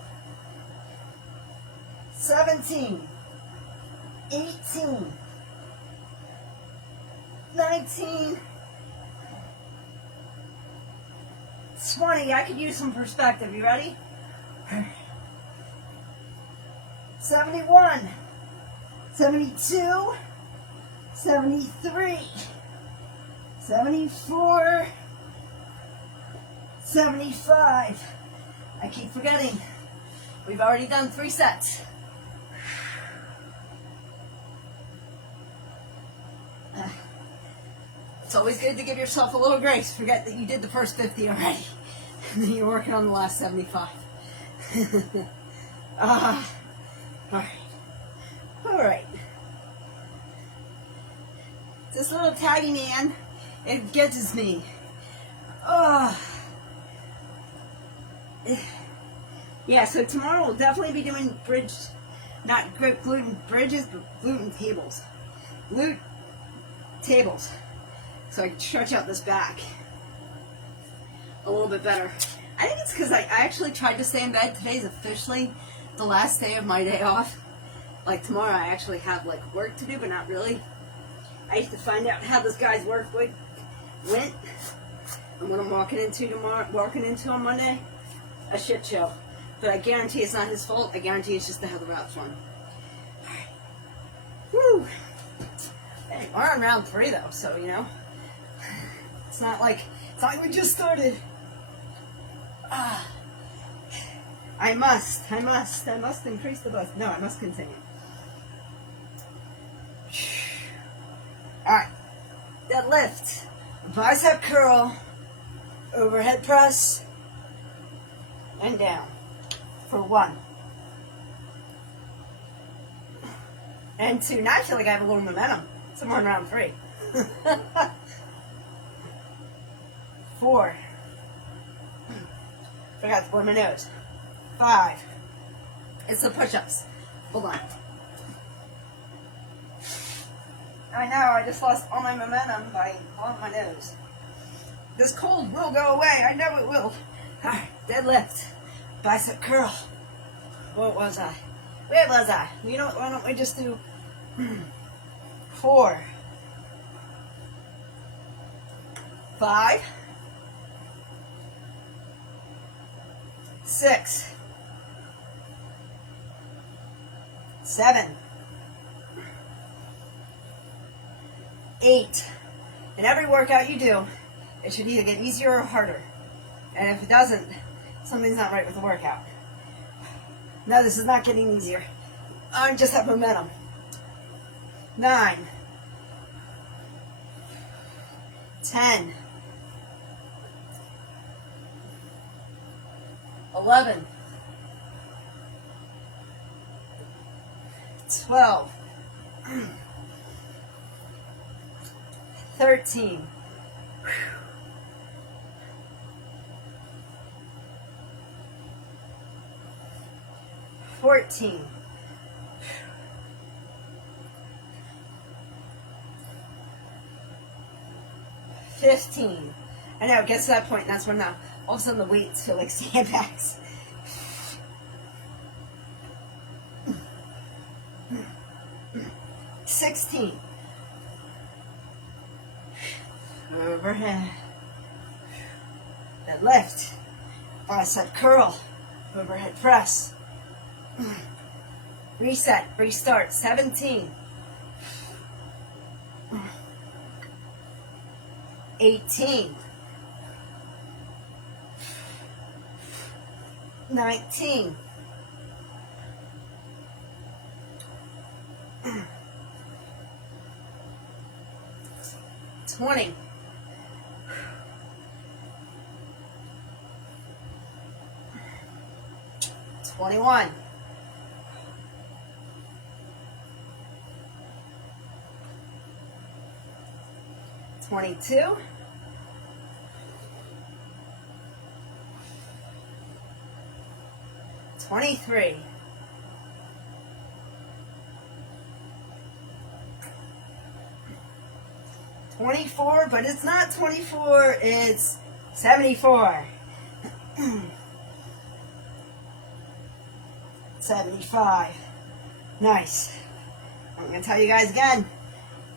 17, 18, 19, 20. I could use some perspective. You ready? 71, 72, 73, 74, 75. I keep forgetting. We've already done 3 sets. It's always good to give yourself a little grace. Forget that you did the first 50 already. And then you're working on the last 75. All right. All right. This little taggy man, it gets me. Yeah, so tomorrow we'll definitely be doing not gluten bridges, but gluten tables. Glute tables. So I can stretch out this back a little bit better. I think it's because I actually tried to stay in bed. Today's officially the last day of my day off. Like tomorrow I actually have like work to do, but not really. I used to find out how this guy's work week went and what I'm walking into on Monday. A shit show. But I guarantee it's not his fault. I guarantee it's just how the routes run. Alright. Woo! Hey, we're on round 3 though, so you know. It's not like we just started. Ah. I must increase the bust. No, I must continue. Alright. Deadlift. Bicep curl. Overhead press. And down. For 1. And 2. Now I feel like I have a little momentum. Somewhere in round 3. 4. Forgot to blow my nose. 5. It's the push-ups. Hold on. I know, I just lost all my momentum by blowing my nose. This cold will go away. I know it will. Alright, deadlift. Bicep curl. What was I? Where was I? You know what? Why don't we just do 4. 5. 6. 7. 8. In every workout you do, it should either get easier or harder. And if it doesn't, something's not right with the workout. No, this is not getting easier. I just have momentum. 9. 10. 11. 12. 13. 14. 15. I know, it gets to that point, and that's when all of a sudden the weights feel like sandbags. 16. Overhead. Deadlift. Bicep curl. Overhead press. Reset. Restart. 17. 18. 19. 20. 21. 22. 23. 24, but it's not 24, it's 74. 75. Nice. I'm going to tell you guys again,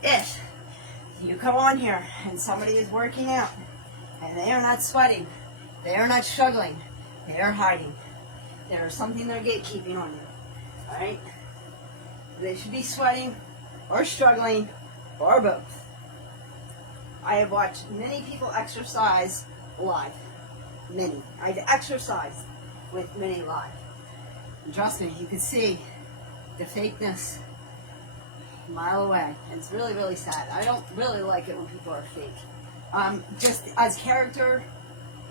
if you come on here and somebody is working out and they are not sweating, they are not struggling, they are hiding. There is something they're gatekeeping on you. Alright? They should be sweating or struggling or both. I have watched many people exercise live. Many. I've exercised with many live. And trust me, you can see the fakeness a mile away. And it's really, really sad. I don't really like it when people are fake. Just as character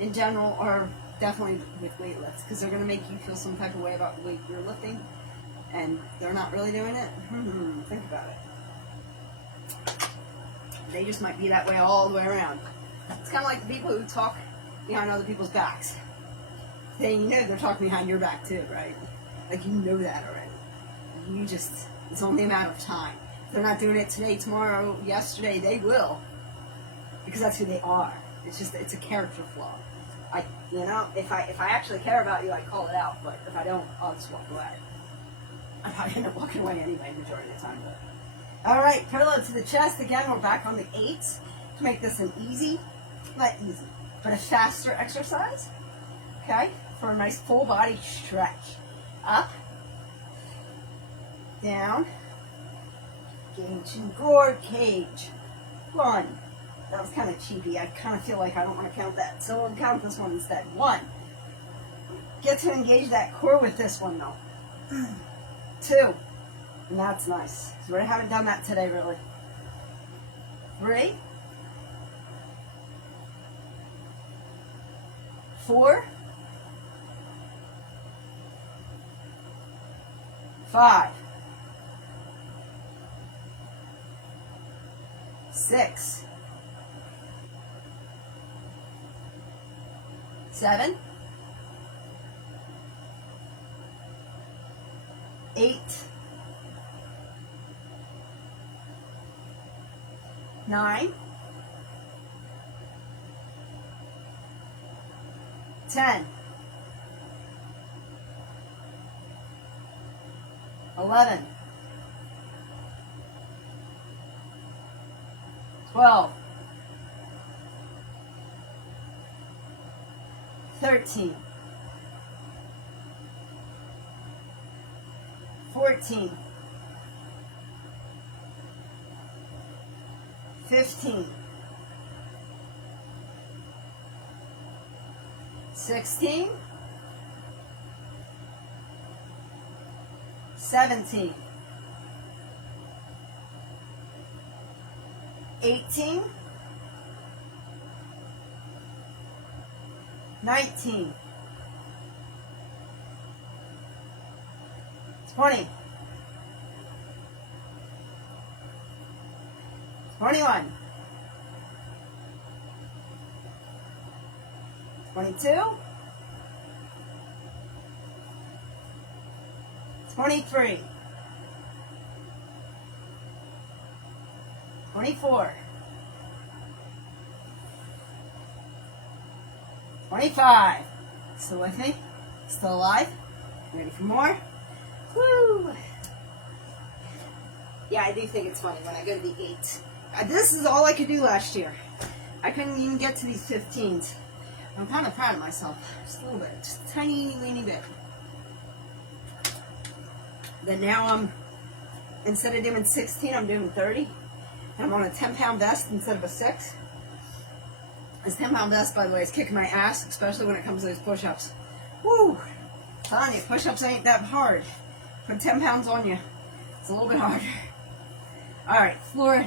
in general, or definitely with weightlifts, because they're going to make you feel some type of way about the weight you're lifting, and they're not really doing it. Think about it. They just might be that way all the way around. It's kind of like the people who talk behind other people's backs. Then you know they're talking behind your back too, right? Like, you know that already. You just, it's only a matter of time. If they're not doing it today, tomorrow, yesterday, they will. Because that's who they are. It's just, it's a character flaw. If I actually care about you, I call it out. But if I don't, I'll just walk away. I end up walking away anyway, majority of the time. But. All right, parallel to the chest. Again, we're back on the 8s to make this an easy, not easy, but a faster exercise. Okay, for a nice full body stretch. Up, down, gauge and gourd cage. 1. That was kind of cheapy. I kind of feel like I don't want to count that, so we'll count this one instead. 1, get to engage that core with this one though. 2. And that's nice. So I haven't done that today really. 3. 4. 5. 6. 7. 8. 9. 10. 11. 12. 13. 14. 15. 16. 17. 18. 19. 20. 21. 22. 23. 24. 25. Still with me? Still alive? Ready for more? Woo! Yeah, I do think it's funny when I go to the 8. This is all I could do last year. I couldn't even get to these 15s. I'm kind of proud of myself. Just a little bit. Just a tiny, weeny bit. Then now I'm, instead of doing 16, I'm doing 30. I'm on a 10-pound vest instead of a 6. This 10-pound vest, by the way, is kicking my ass, especially when it comes to those push-ups. Woo! I'm telling you, push-ups ain't that hard. Put 10 pounds on you. It's a little bit harder. Alright, floor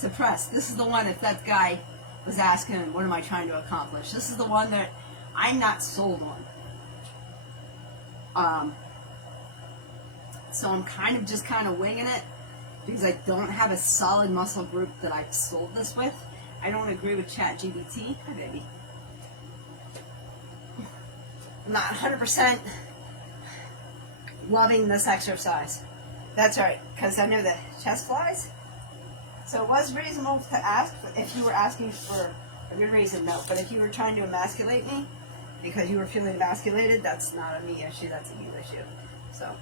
to press. This is the one if that guy was asking, what am I trying to accomplish? This is the one that I'm not sold on. So I'm kind of winging it because I don't have a solid muscle group that I've sold this with. I don't agree with ChatGPT. Hi, baby. I'm not 100% loving this exercise. That's right, because I know that chest flies. So it was reasonable to ask, but if you were asking for a good reason, no. But if you were trying to emasculate me because you were feeling emasculated, that's not a me issue, that's a you issue. So,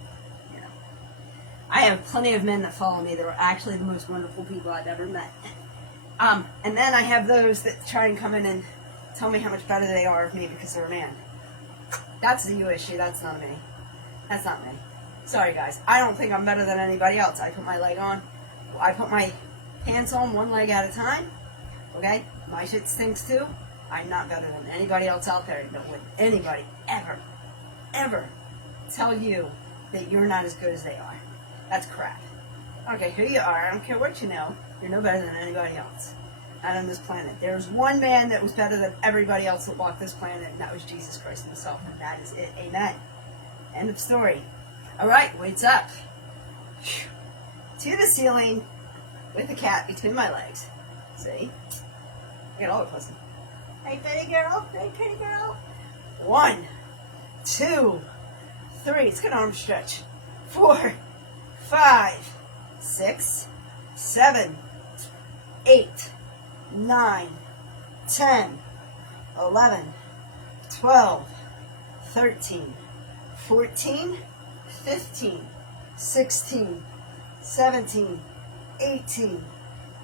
you know. I have plenty of men that follow me that are actually the most wonderful people I've ever met. And then I have those that try and come in and tell me how much better they are of me because they're a man. That's a you issue, that's not me. That's not me. Sorry guys, I don't think I'm better than anybody else. I put my leg on, I put my pants on one leg at a time, okay? My shit stinks too. I'm not better than anybody else out there. Don't let anybody ever tell you that you're not as good as they are. That's crap. Okay, who you are, I don't care what you know, you're no better than anybody else out on this planet. There's one man that was better than everybody else that walked this planet, and that was Jesus Christ himself, and that is it. Amen. End of story. Alright, weights up. To the ceiling with the cat between my legs. See? I got all the pussy. Hey, pretty girl. Hey, pretty girl. 1, 2, 3. It's a good arm stretch. 4, 5, 6, 7, 8, 9, 10, 11, 12, 13, 14, 15, 16, 17, 18,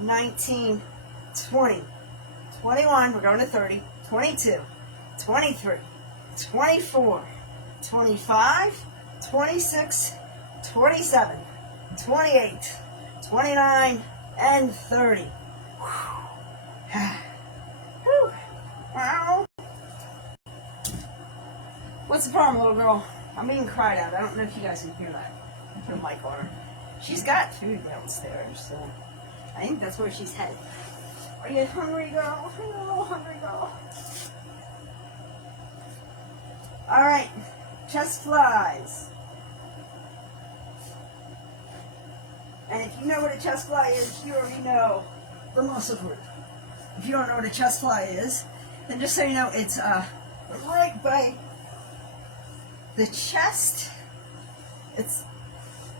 19, 20, 21, we're going to 30, 22, 23, 24, 25, 26, 27, 28, 29, and 30. Whew. Wow. What's the problem, little girl? I'm being cried at. I don't know if you guys can hear that. Put a mic on her. She's got food downstairs, so I think that's where she's headed. Are you hungry, girl? Are you a little hungry, girl? All right, chest flies. And if you know what a chest fly is, you already know the muscle group. If you don't know what a chest fly is, then just so you know, it's right by the chest. It's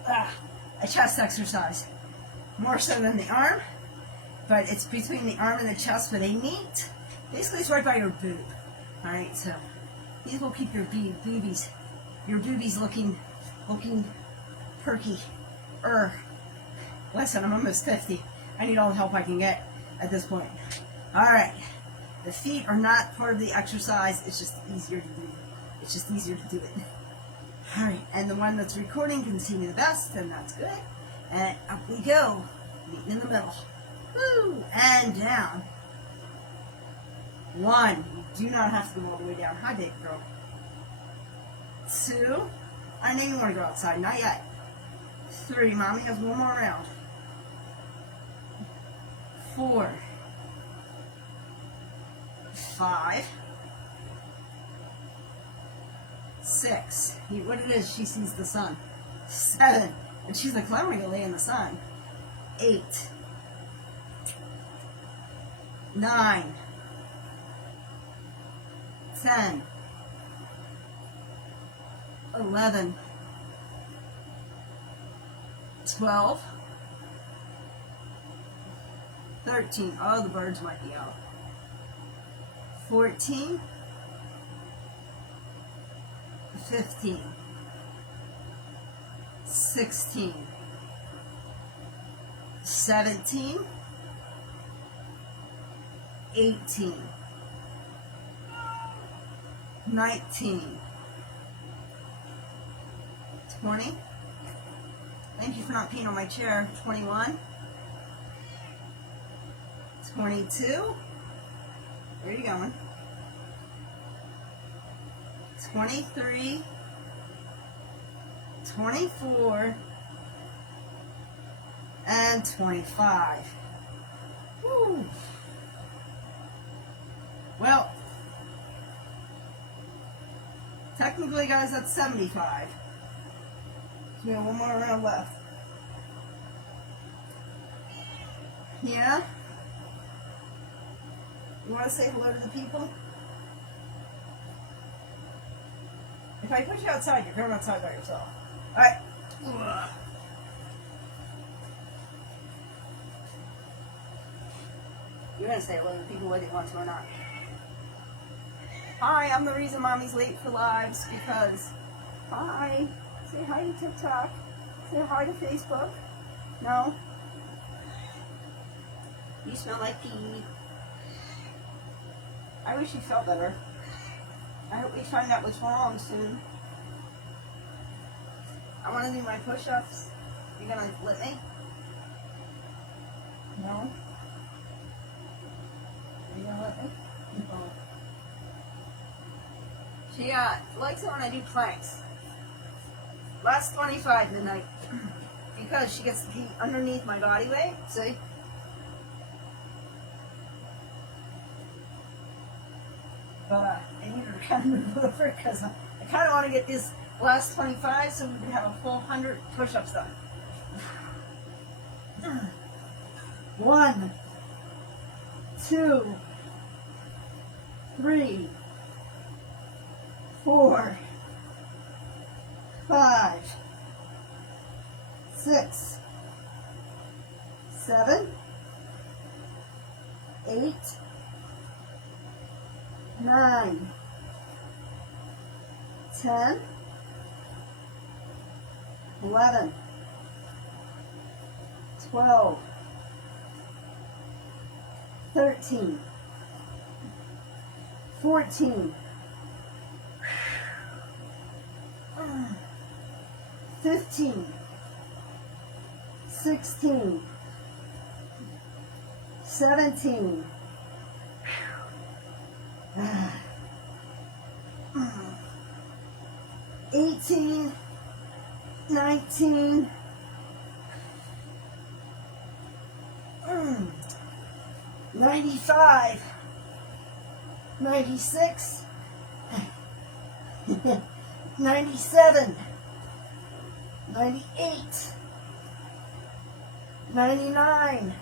a chest exercise, more so than the arm, but it's between the arm and the chest where they meet. Basically, it's right by your boob. All right, so these will keep your boobies looking perky. Listen, I'm almost 50. I need all the help I can get at this point. All right, the feet are not part of the exercise. It's just easier to do. It's just easier to do it. All right, and the one that's recording can see me the best, and that's good. And up we go, meeting in the middle. Woo, and down. 1, you do not have to go all the way down. Hi, big girl. 2, I know you want to go outside, not yet. 3, mommy has one more round. 4, 5, 6. What it is, she sees the sun. 7, and she's like, well, I'm going to lay in the sun. 8, 9, 10, 11, 12, 13. Oh, the birds might be out. 14, 15, 16, 17, 18, 19, 20. Thank you for not peeing on my chair. 21, 22. Where are you going? 23, 24, and 25. Woo. Well, technically, guys, that's 75. So we have one more round left. Yeah? You want to say hello to the people? If I put you outside, you're going outside by yourself. Alright. You're going to say hello to the people whether you want to or not. Hi, I'm the reason Mommy's late for lives because... Hi. Say hi to TikTok. Say hi to Facebook. No? You smell like pee. I wish you felt better. I hope we find out what's wrong soon. I want to do my push-ups. You gonna let me? No? Are you gonna let me? No. She likes it when I do planks. Last 25 midnight. Because she gets to be underneath my body weight. See? But I need her to kind of move over because I kind of want to get this last 25 so we can have a full 100 push-ups done. 1, 2, 3, 4, 5, 6, 7, 8, 9, 10, 11, 12, 13, 14, 15, 16, 17, 18, 18, 19, 95, 96, 97, 98, 99,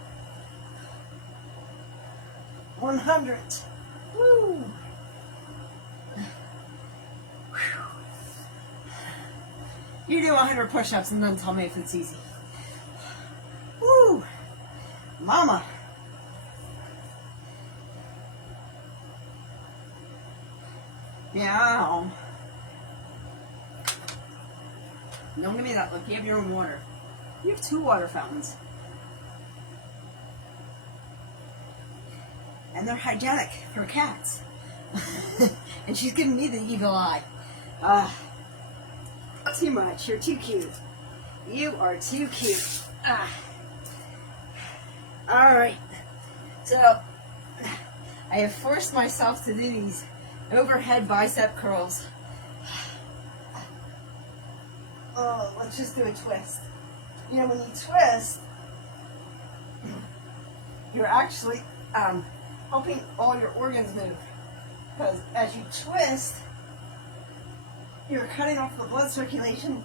100. Woo! You do 100 push-ups and then tell me if it's easy. Woo! Mama. Meow. Don't give me that look. You have your own water. You have 2 water fountains. And they're hygienic for cats. And she's giving me the evil eye. Too much. You're too cute. You are too cute. Alright. So, I have forced myself to do these overhead bicep curls. Oh, let's just do a twist. You know, when you twist, you're actually helping all your organs move. Because as you twist, you're cutting off the blood circulation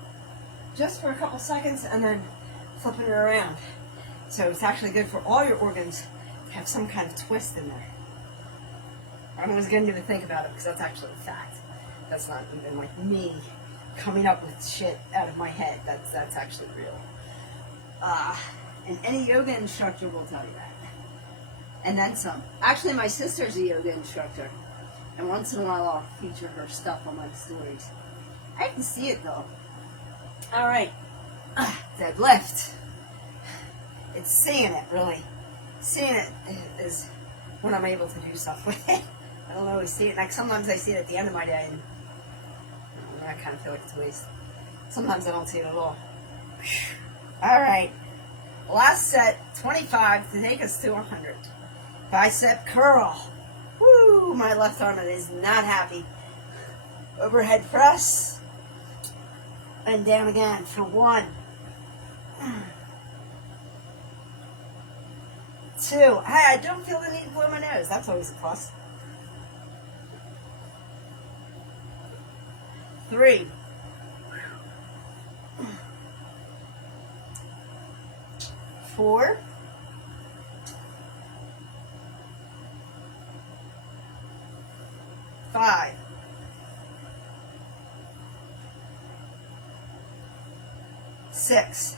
just for a couple seconds and then flipping it around. So it's actually good for all your organs to have some kind of twist in there. I'm not going to even think about it because that's actually a fact. That's not even like me coming up with shit out of my head. That's actually real. And any yoga instructor will tell you that. And then some. Actually, my sister's a yoga instructor. And once in a while I'll feature her stuff on my stories. I have to see it though. Alright. Deadlift. It's seeing it, really. Seeing it is when I'm able to do stuff with it. I don't always see it. Like sometimes I see it at the end of my day and I kind of feel like it's a waste. Sometimes I don't see it at all. Alright. Last set, 25 to take us to 100. Bicep curl. Woo! My left arm is not happy. Overhead press. And down again for 1. 2. I don't feel the need to blow my nose. That's always a plus. 3. 4. 5. 6.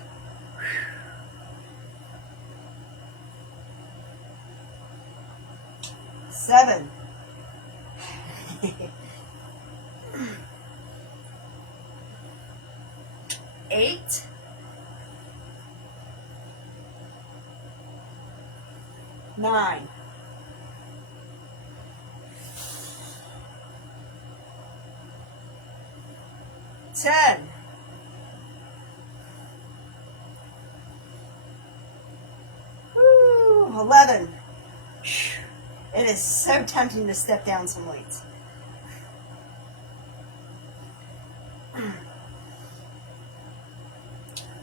7. 8. 9. 10. 11. It is so tempting to step down some weights.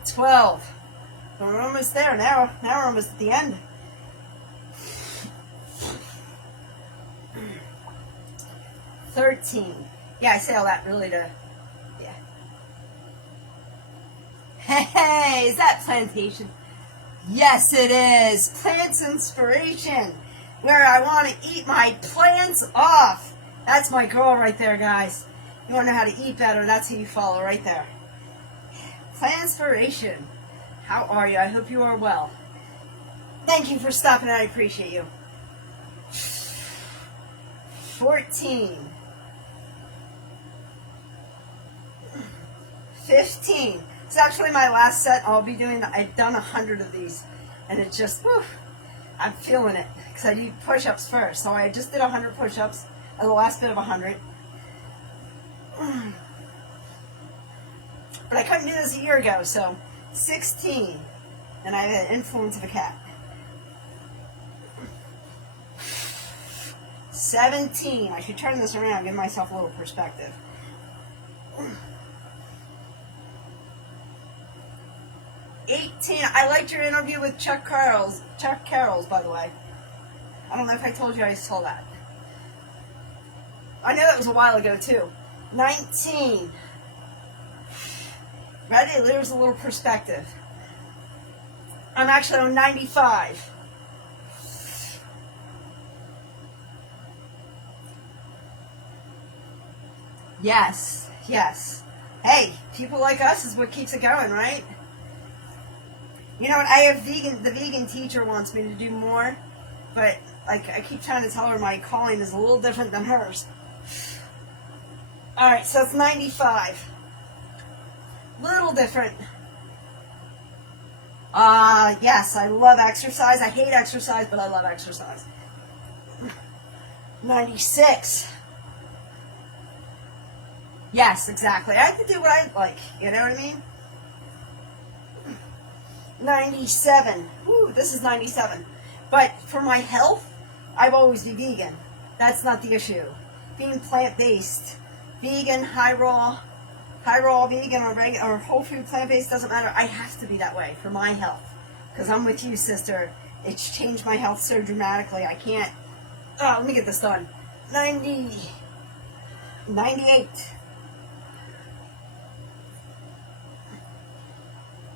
12. We're almost there. Now we're almost at the end. 13. Yeah, I say all that really to... Yeah. Hey, is that plantation? Yes, it is. Plants Inspiration, where I want to eat my plants off. That's my girl right there, guys. You want to know how to eat better, that's who you follow right there. Plant Inspiration. How are you? I hope you are well. Thank you for stopping in. I appreciate you. 14. 15. It's actually my last set. I'll be doing, I've done 100 of these. And it's just, whew, I'm feeling it. Because I do push-ups first. So I just did 100 push-ups. And the last bit of 100. But I couldn't do this a year ago. So 16. And I have an influence of a cat. 17. I should turn this around, give myself a little perspective. 18. I liked your interview with Chuck Carroll's. Chuck Carroll's, by the way. I don't know if I told you I saw that. I know that was a while ago, too. 19. Ready? There's a little perspective. I'm actually on 95. Yes, yes. Hey, people like us is what keeps it going, right? You know what? I have the vegan teacher wants me to do more, but like I keep trying to tell her my calling is a little different than hers. All right, so it's 95. Little different. Yes, I love exercise. I hate exercise, but I love exercise. 96. Yes, exactly. I can do what I like. You know what I mean? 97. Woo, this is 97. But for my health, I've always been vegan. That's not the issue. Being plant-based, vegan, high raw vegan, or whole food plant-based, doesn't matter. I have to be that way for my health. Because I'm with you, sister. It's changed my health so dramatically. I can't. Oh, let me get this done. 98.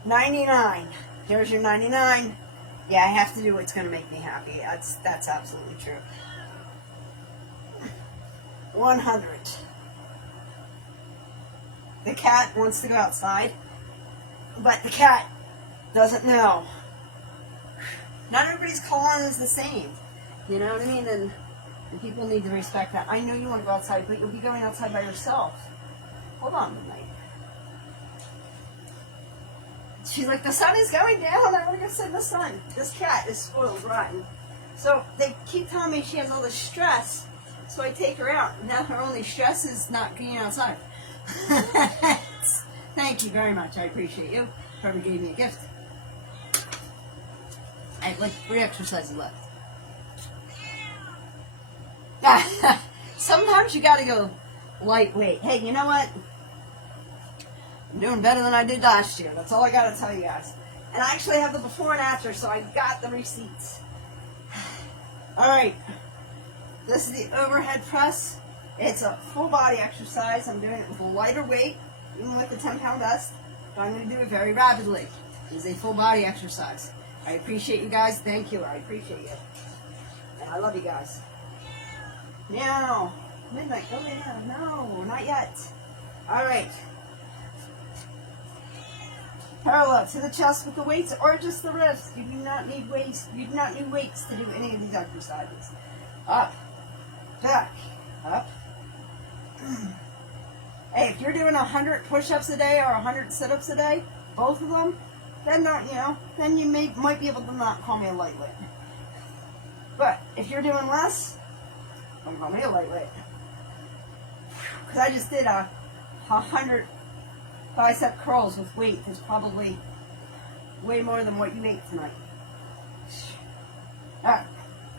$99. Here's your 99. Yeah, I have to do what's going to make me happy. That's absolutely true. 100. The cat wants to go outside, but the cat doesn't know. Not everybody's calling is the same. You know what I mean? And people need to respect that. I know you want to go outside, but you'll be going outside by yourself. Hold on a minute. She's like, the sun is going down. I want to go sit in the sun. This cat is spoiled rotten. So they keep telling me she has all this stress, so I take her out. Now her only stress is not being outside. Thank you very much. I appreciate you. Whoever gave me a gift. I have like 3 exercises left. Sometimes you got to go lightweight. Hey, you know what? I'm doing better than I did last year. That's all I got to tell you guys. And I actually have the before and after, so I got the receipts. All right. This is the overhead press. It's a full body exercise. I'm doing it with a lighter weight, even with the 10-pound vest. But I'm going to do it very rapidly. It's a full body exercise. I appreciate you guys. Thank you. I appreciate you. And I love you guys. Now, midnight. Go lay down. No, not yet. All right. Parallel to the chest with the weights or just the wrists. You do not need weights. You do not need weights to do any of these exercises. Up, back, up. Hey, if you're doing 100 push-ups a day or 100 sit-ups a day, both of them, then not, then you might be able to not call me a lightweight. But if you're doing less, don't call me a lightweight. Because I just did 100 bicep curls with weight. Is probably way more than what you ate tonight. Alright.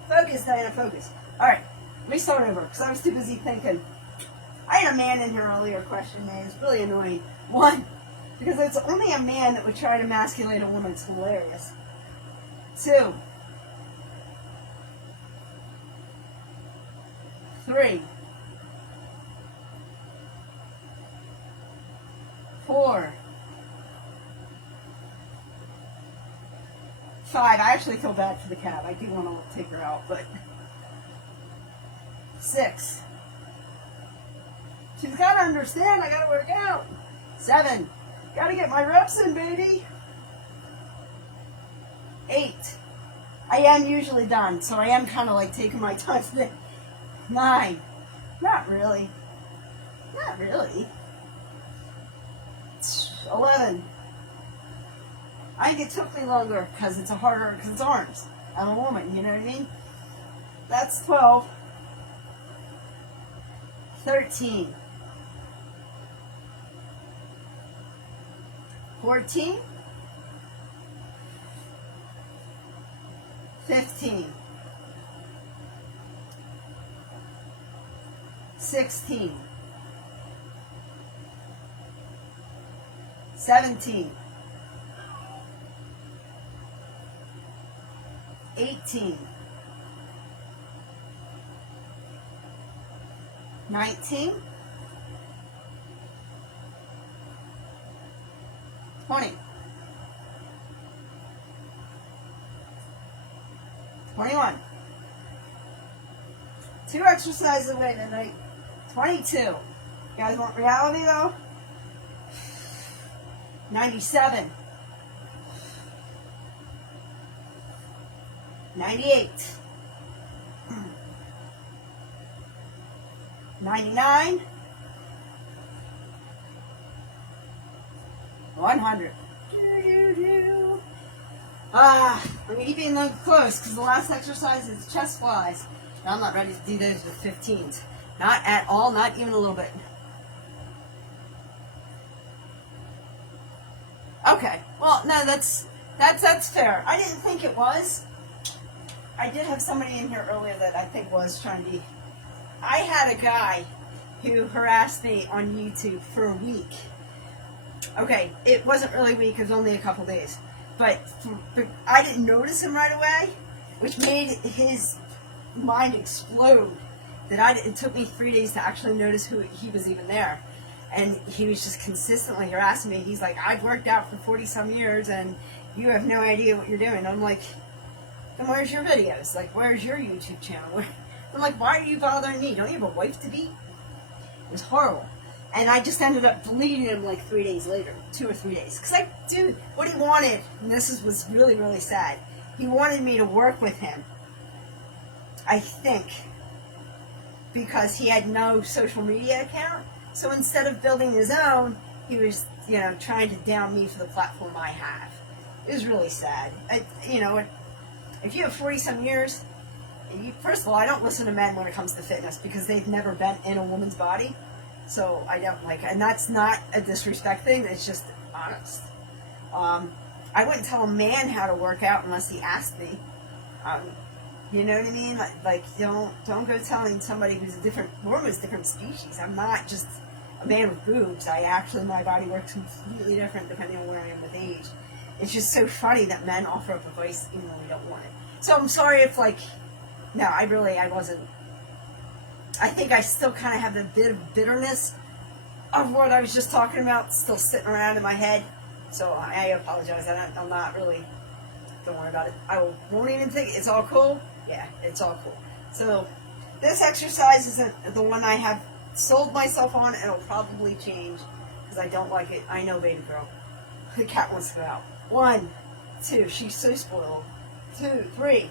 Focus, Diana, focus. Alright. Let me start over, because I was too busy thinking. I had a man in here earlier question me. It's really annoying. 1, because it's only a man that would try to emasculate a woman. It's hilarious. 2, 3, 4, 5. I actually feel bad for the cat. I do want to take her out, but 6. She's got to understand I got to work out. 7. Got to get my reps in, baby. 8. I am usually done, so I am kind of like taking my time today. 9. Not really. Not really. 11. I think it took me longer because it's because it's arms. I'm a woman, you know what I mean? That's 12. 13. 14. 15. 16. 17. 18, 19, 20, 21. 2 exercises away tonight. 22. You guys want reality though? 97. 98. 99. 100. I'm keeping them close because the last exercise is chest flies. And I'm not ready to do those with 15s. Not at all, not even a little bit. Okay, well, no, that's fair. I didn't think it was. I did have somebody in here earlier that I think was trying to be. I had a guy who harassed me on YouTube for a week. Okay, it wasn't really a week, it was only a couple days. But I didn't notice him right away, which made his mind explode. It took me 3 days to actually notice who he was even there. And he was just consistently harassing me. He's like, I've worked out for 40 some years and you have no idea what you're doing. I'm like, then where's your videos? Like, where's your YouTube channel? I'm like, why are you bothering me? Don't you have a wife to beat? It was horrible. And I just ended up deleting him like 3 days later, 2 or 3 days. Because dude, what he wanted, and this was really, really sad, he wanted me to work with him, I think, because he had no social media account. So instead of building his own, he was, trying to down me for the platform I have. It was really sad. If you have 40 some years, first of all, I don't listen to men when it comes to fitness because they've never been in a woman's body. So I don't like it. And that's not a disrespect thing. It's just honest. I wouldn't tell a man how to work out unless he asked me. You know what I mean? Like don't go telling somebody who's a different species. I'm not just a man with boobs. My body works completely different depending on where I am with age. It's just so funny that men offer up advice even though we don't want it. So I'm sorry if no, I wasn't. I think I still kind of have the bit of bitterness of what I was just talking about still sitting around in my head. So I apologize. I'm not really, don't worry about it. I won't even think, it's all cool? Yeah, it's all cool. So this exercise isn't the one I have sold myself on, and it'll probably change because I don't like it. I know, baby girl. The cat wants to go out. 1, 2, she's so spoiled. 2, 3,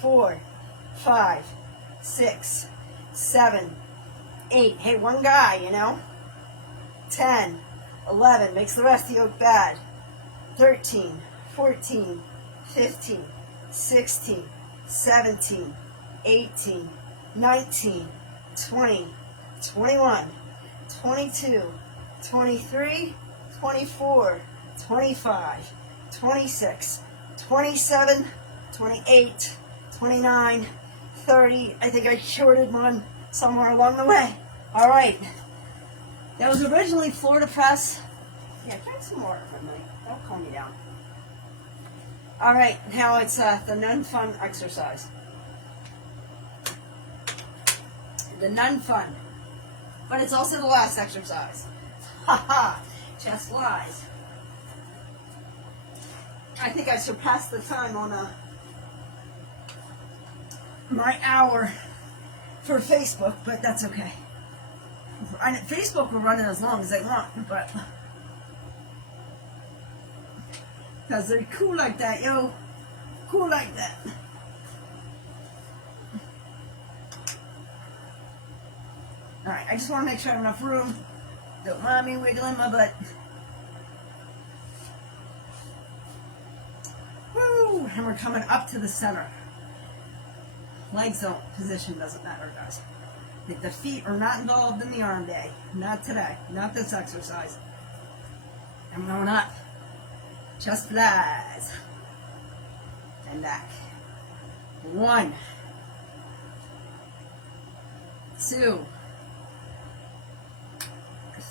4, 5, 6, 7, 8. Hey, one guy, 10, 11. Makes the rest of the yoke bad. 13, 14, 15, 16, 17, 18, 19, 20, 21, 22, 23, 24, 25, 26, 27, 28, 29, 30. I think I shorted one somewhere along the way. All right. That was originally Florida press. Yeah, drink some more for me. Don't calm me down. All right, now it's the non-fun exercise. The non-fun. But it's also the last exercise. Ha-ha. Chest flies. I think I surpassed the time on my hour for Facebook, but that's okay. Facebook will run it as long as they want, but because they're cool like that, yo. Cool like that. Alright, I just want to make sure I have enough room. Don't mind me wiggling my butt. Woo! And we're coming up to the center. Legs don't, position doesn't matter, guys. The feet are not involved in the arm day. Not today. Not this exercise. I'm going up. Chest flies. And back. 1, 2,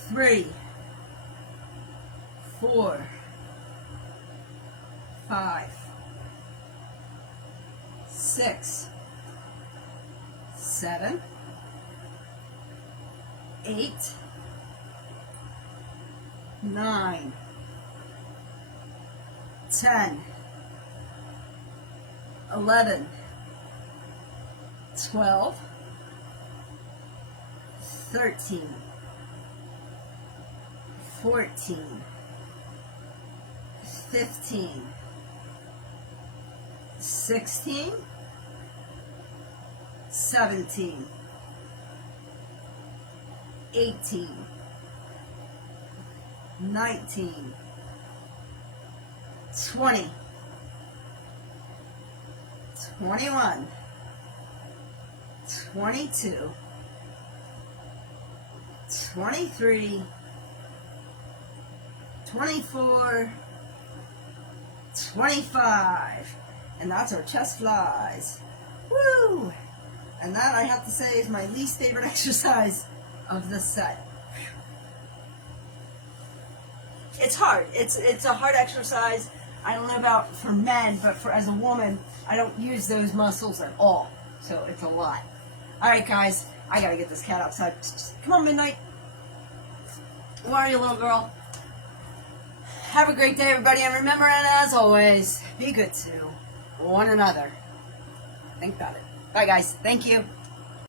3, 4, 5, 6, 7, 8, 9, 10, 11, 12, 13, 14, 15, 16, 17, 18, 19, 20, 21, 22, 23, 24, 25, and that's our chest flies. Woo! And that, I have to say, is my least favorite exercise of the set. It's hard. It's a hard exercise. I don't know about for men, but for as a woman, I don't use those muscles at all. So it's a lot. All right, guys, I gotta get this cat outside. Come on, Midnight. Where are you, little girl? Have a great day, everybody, and remember, and as always, be good to one another. Think about it. Bye, guys. Thank you.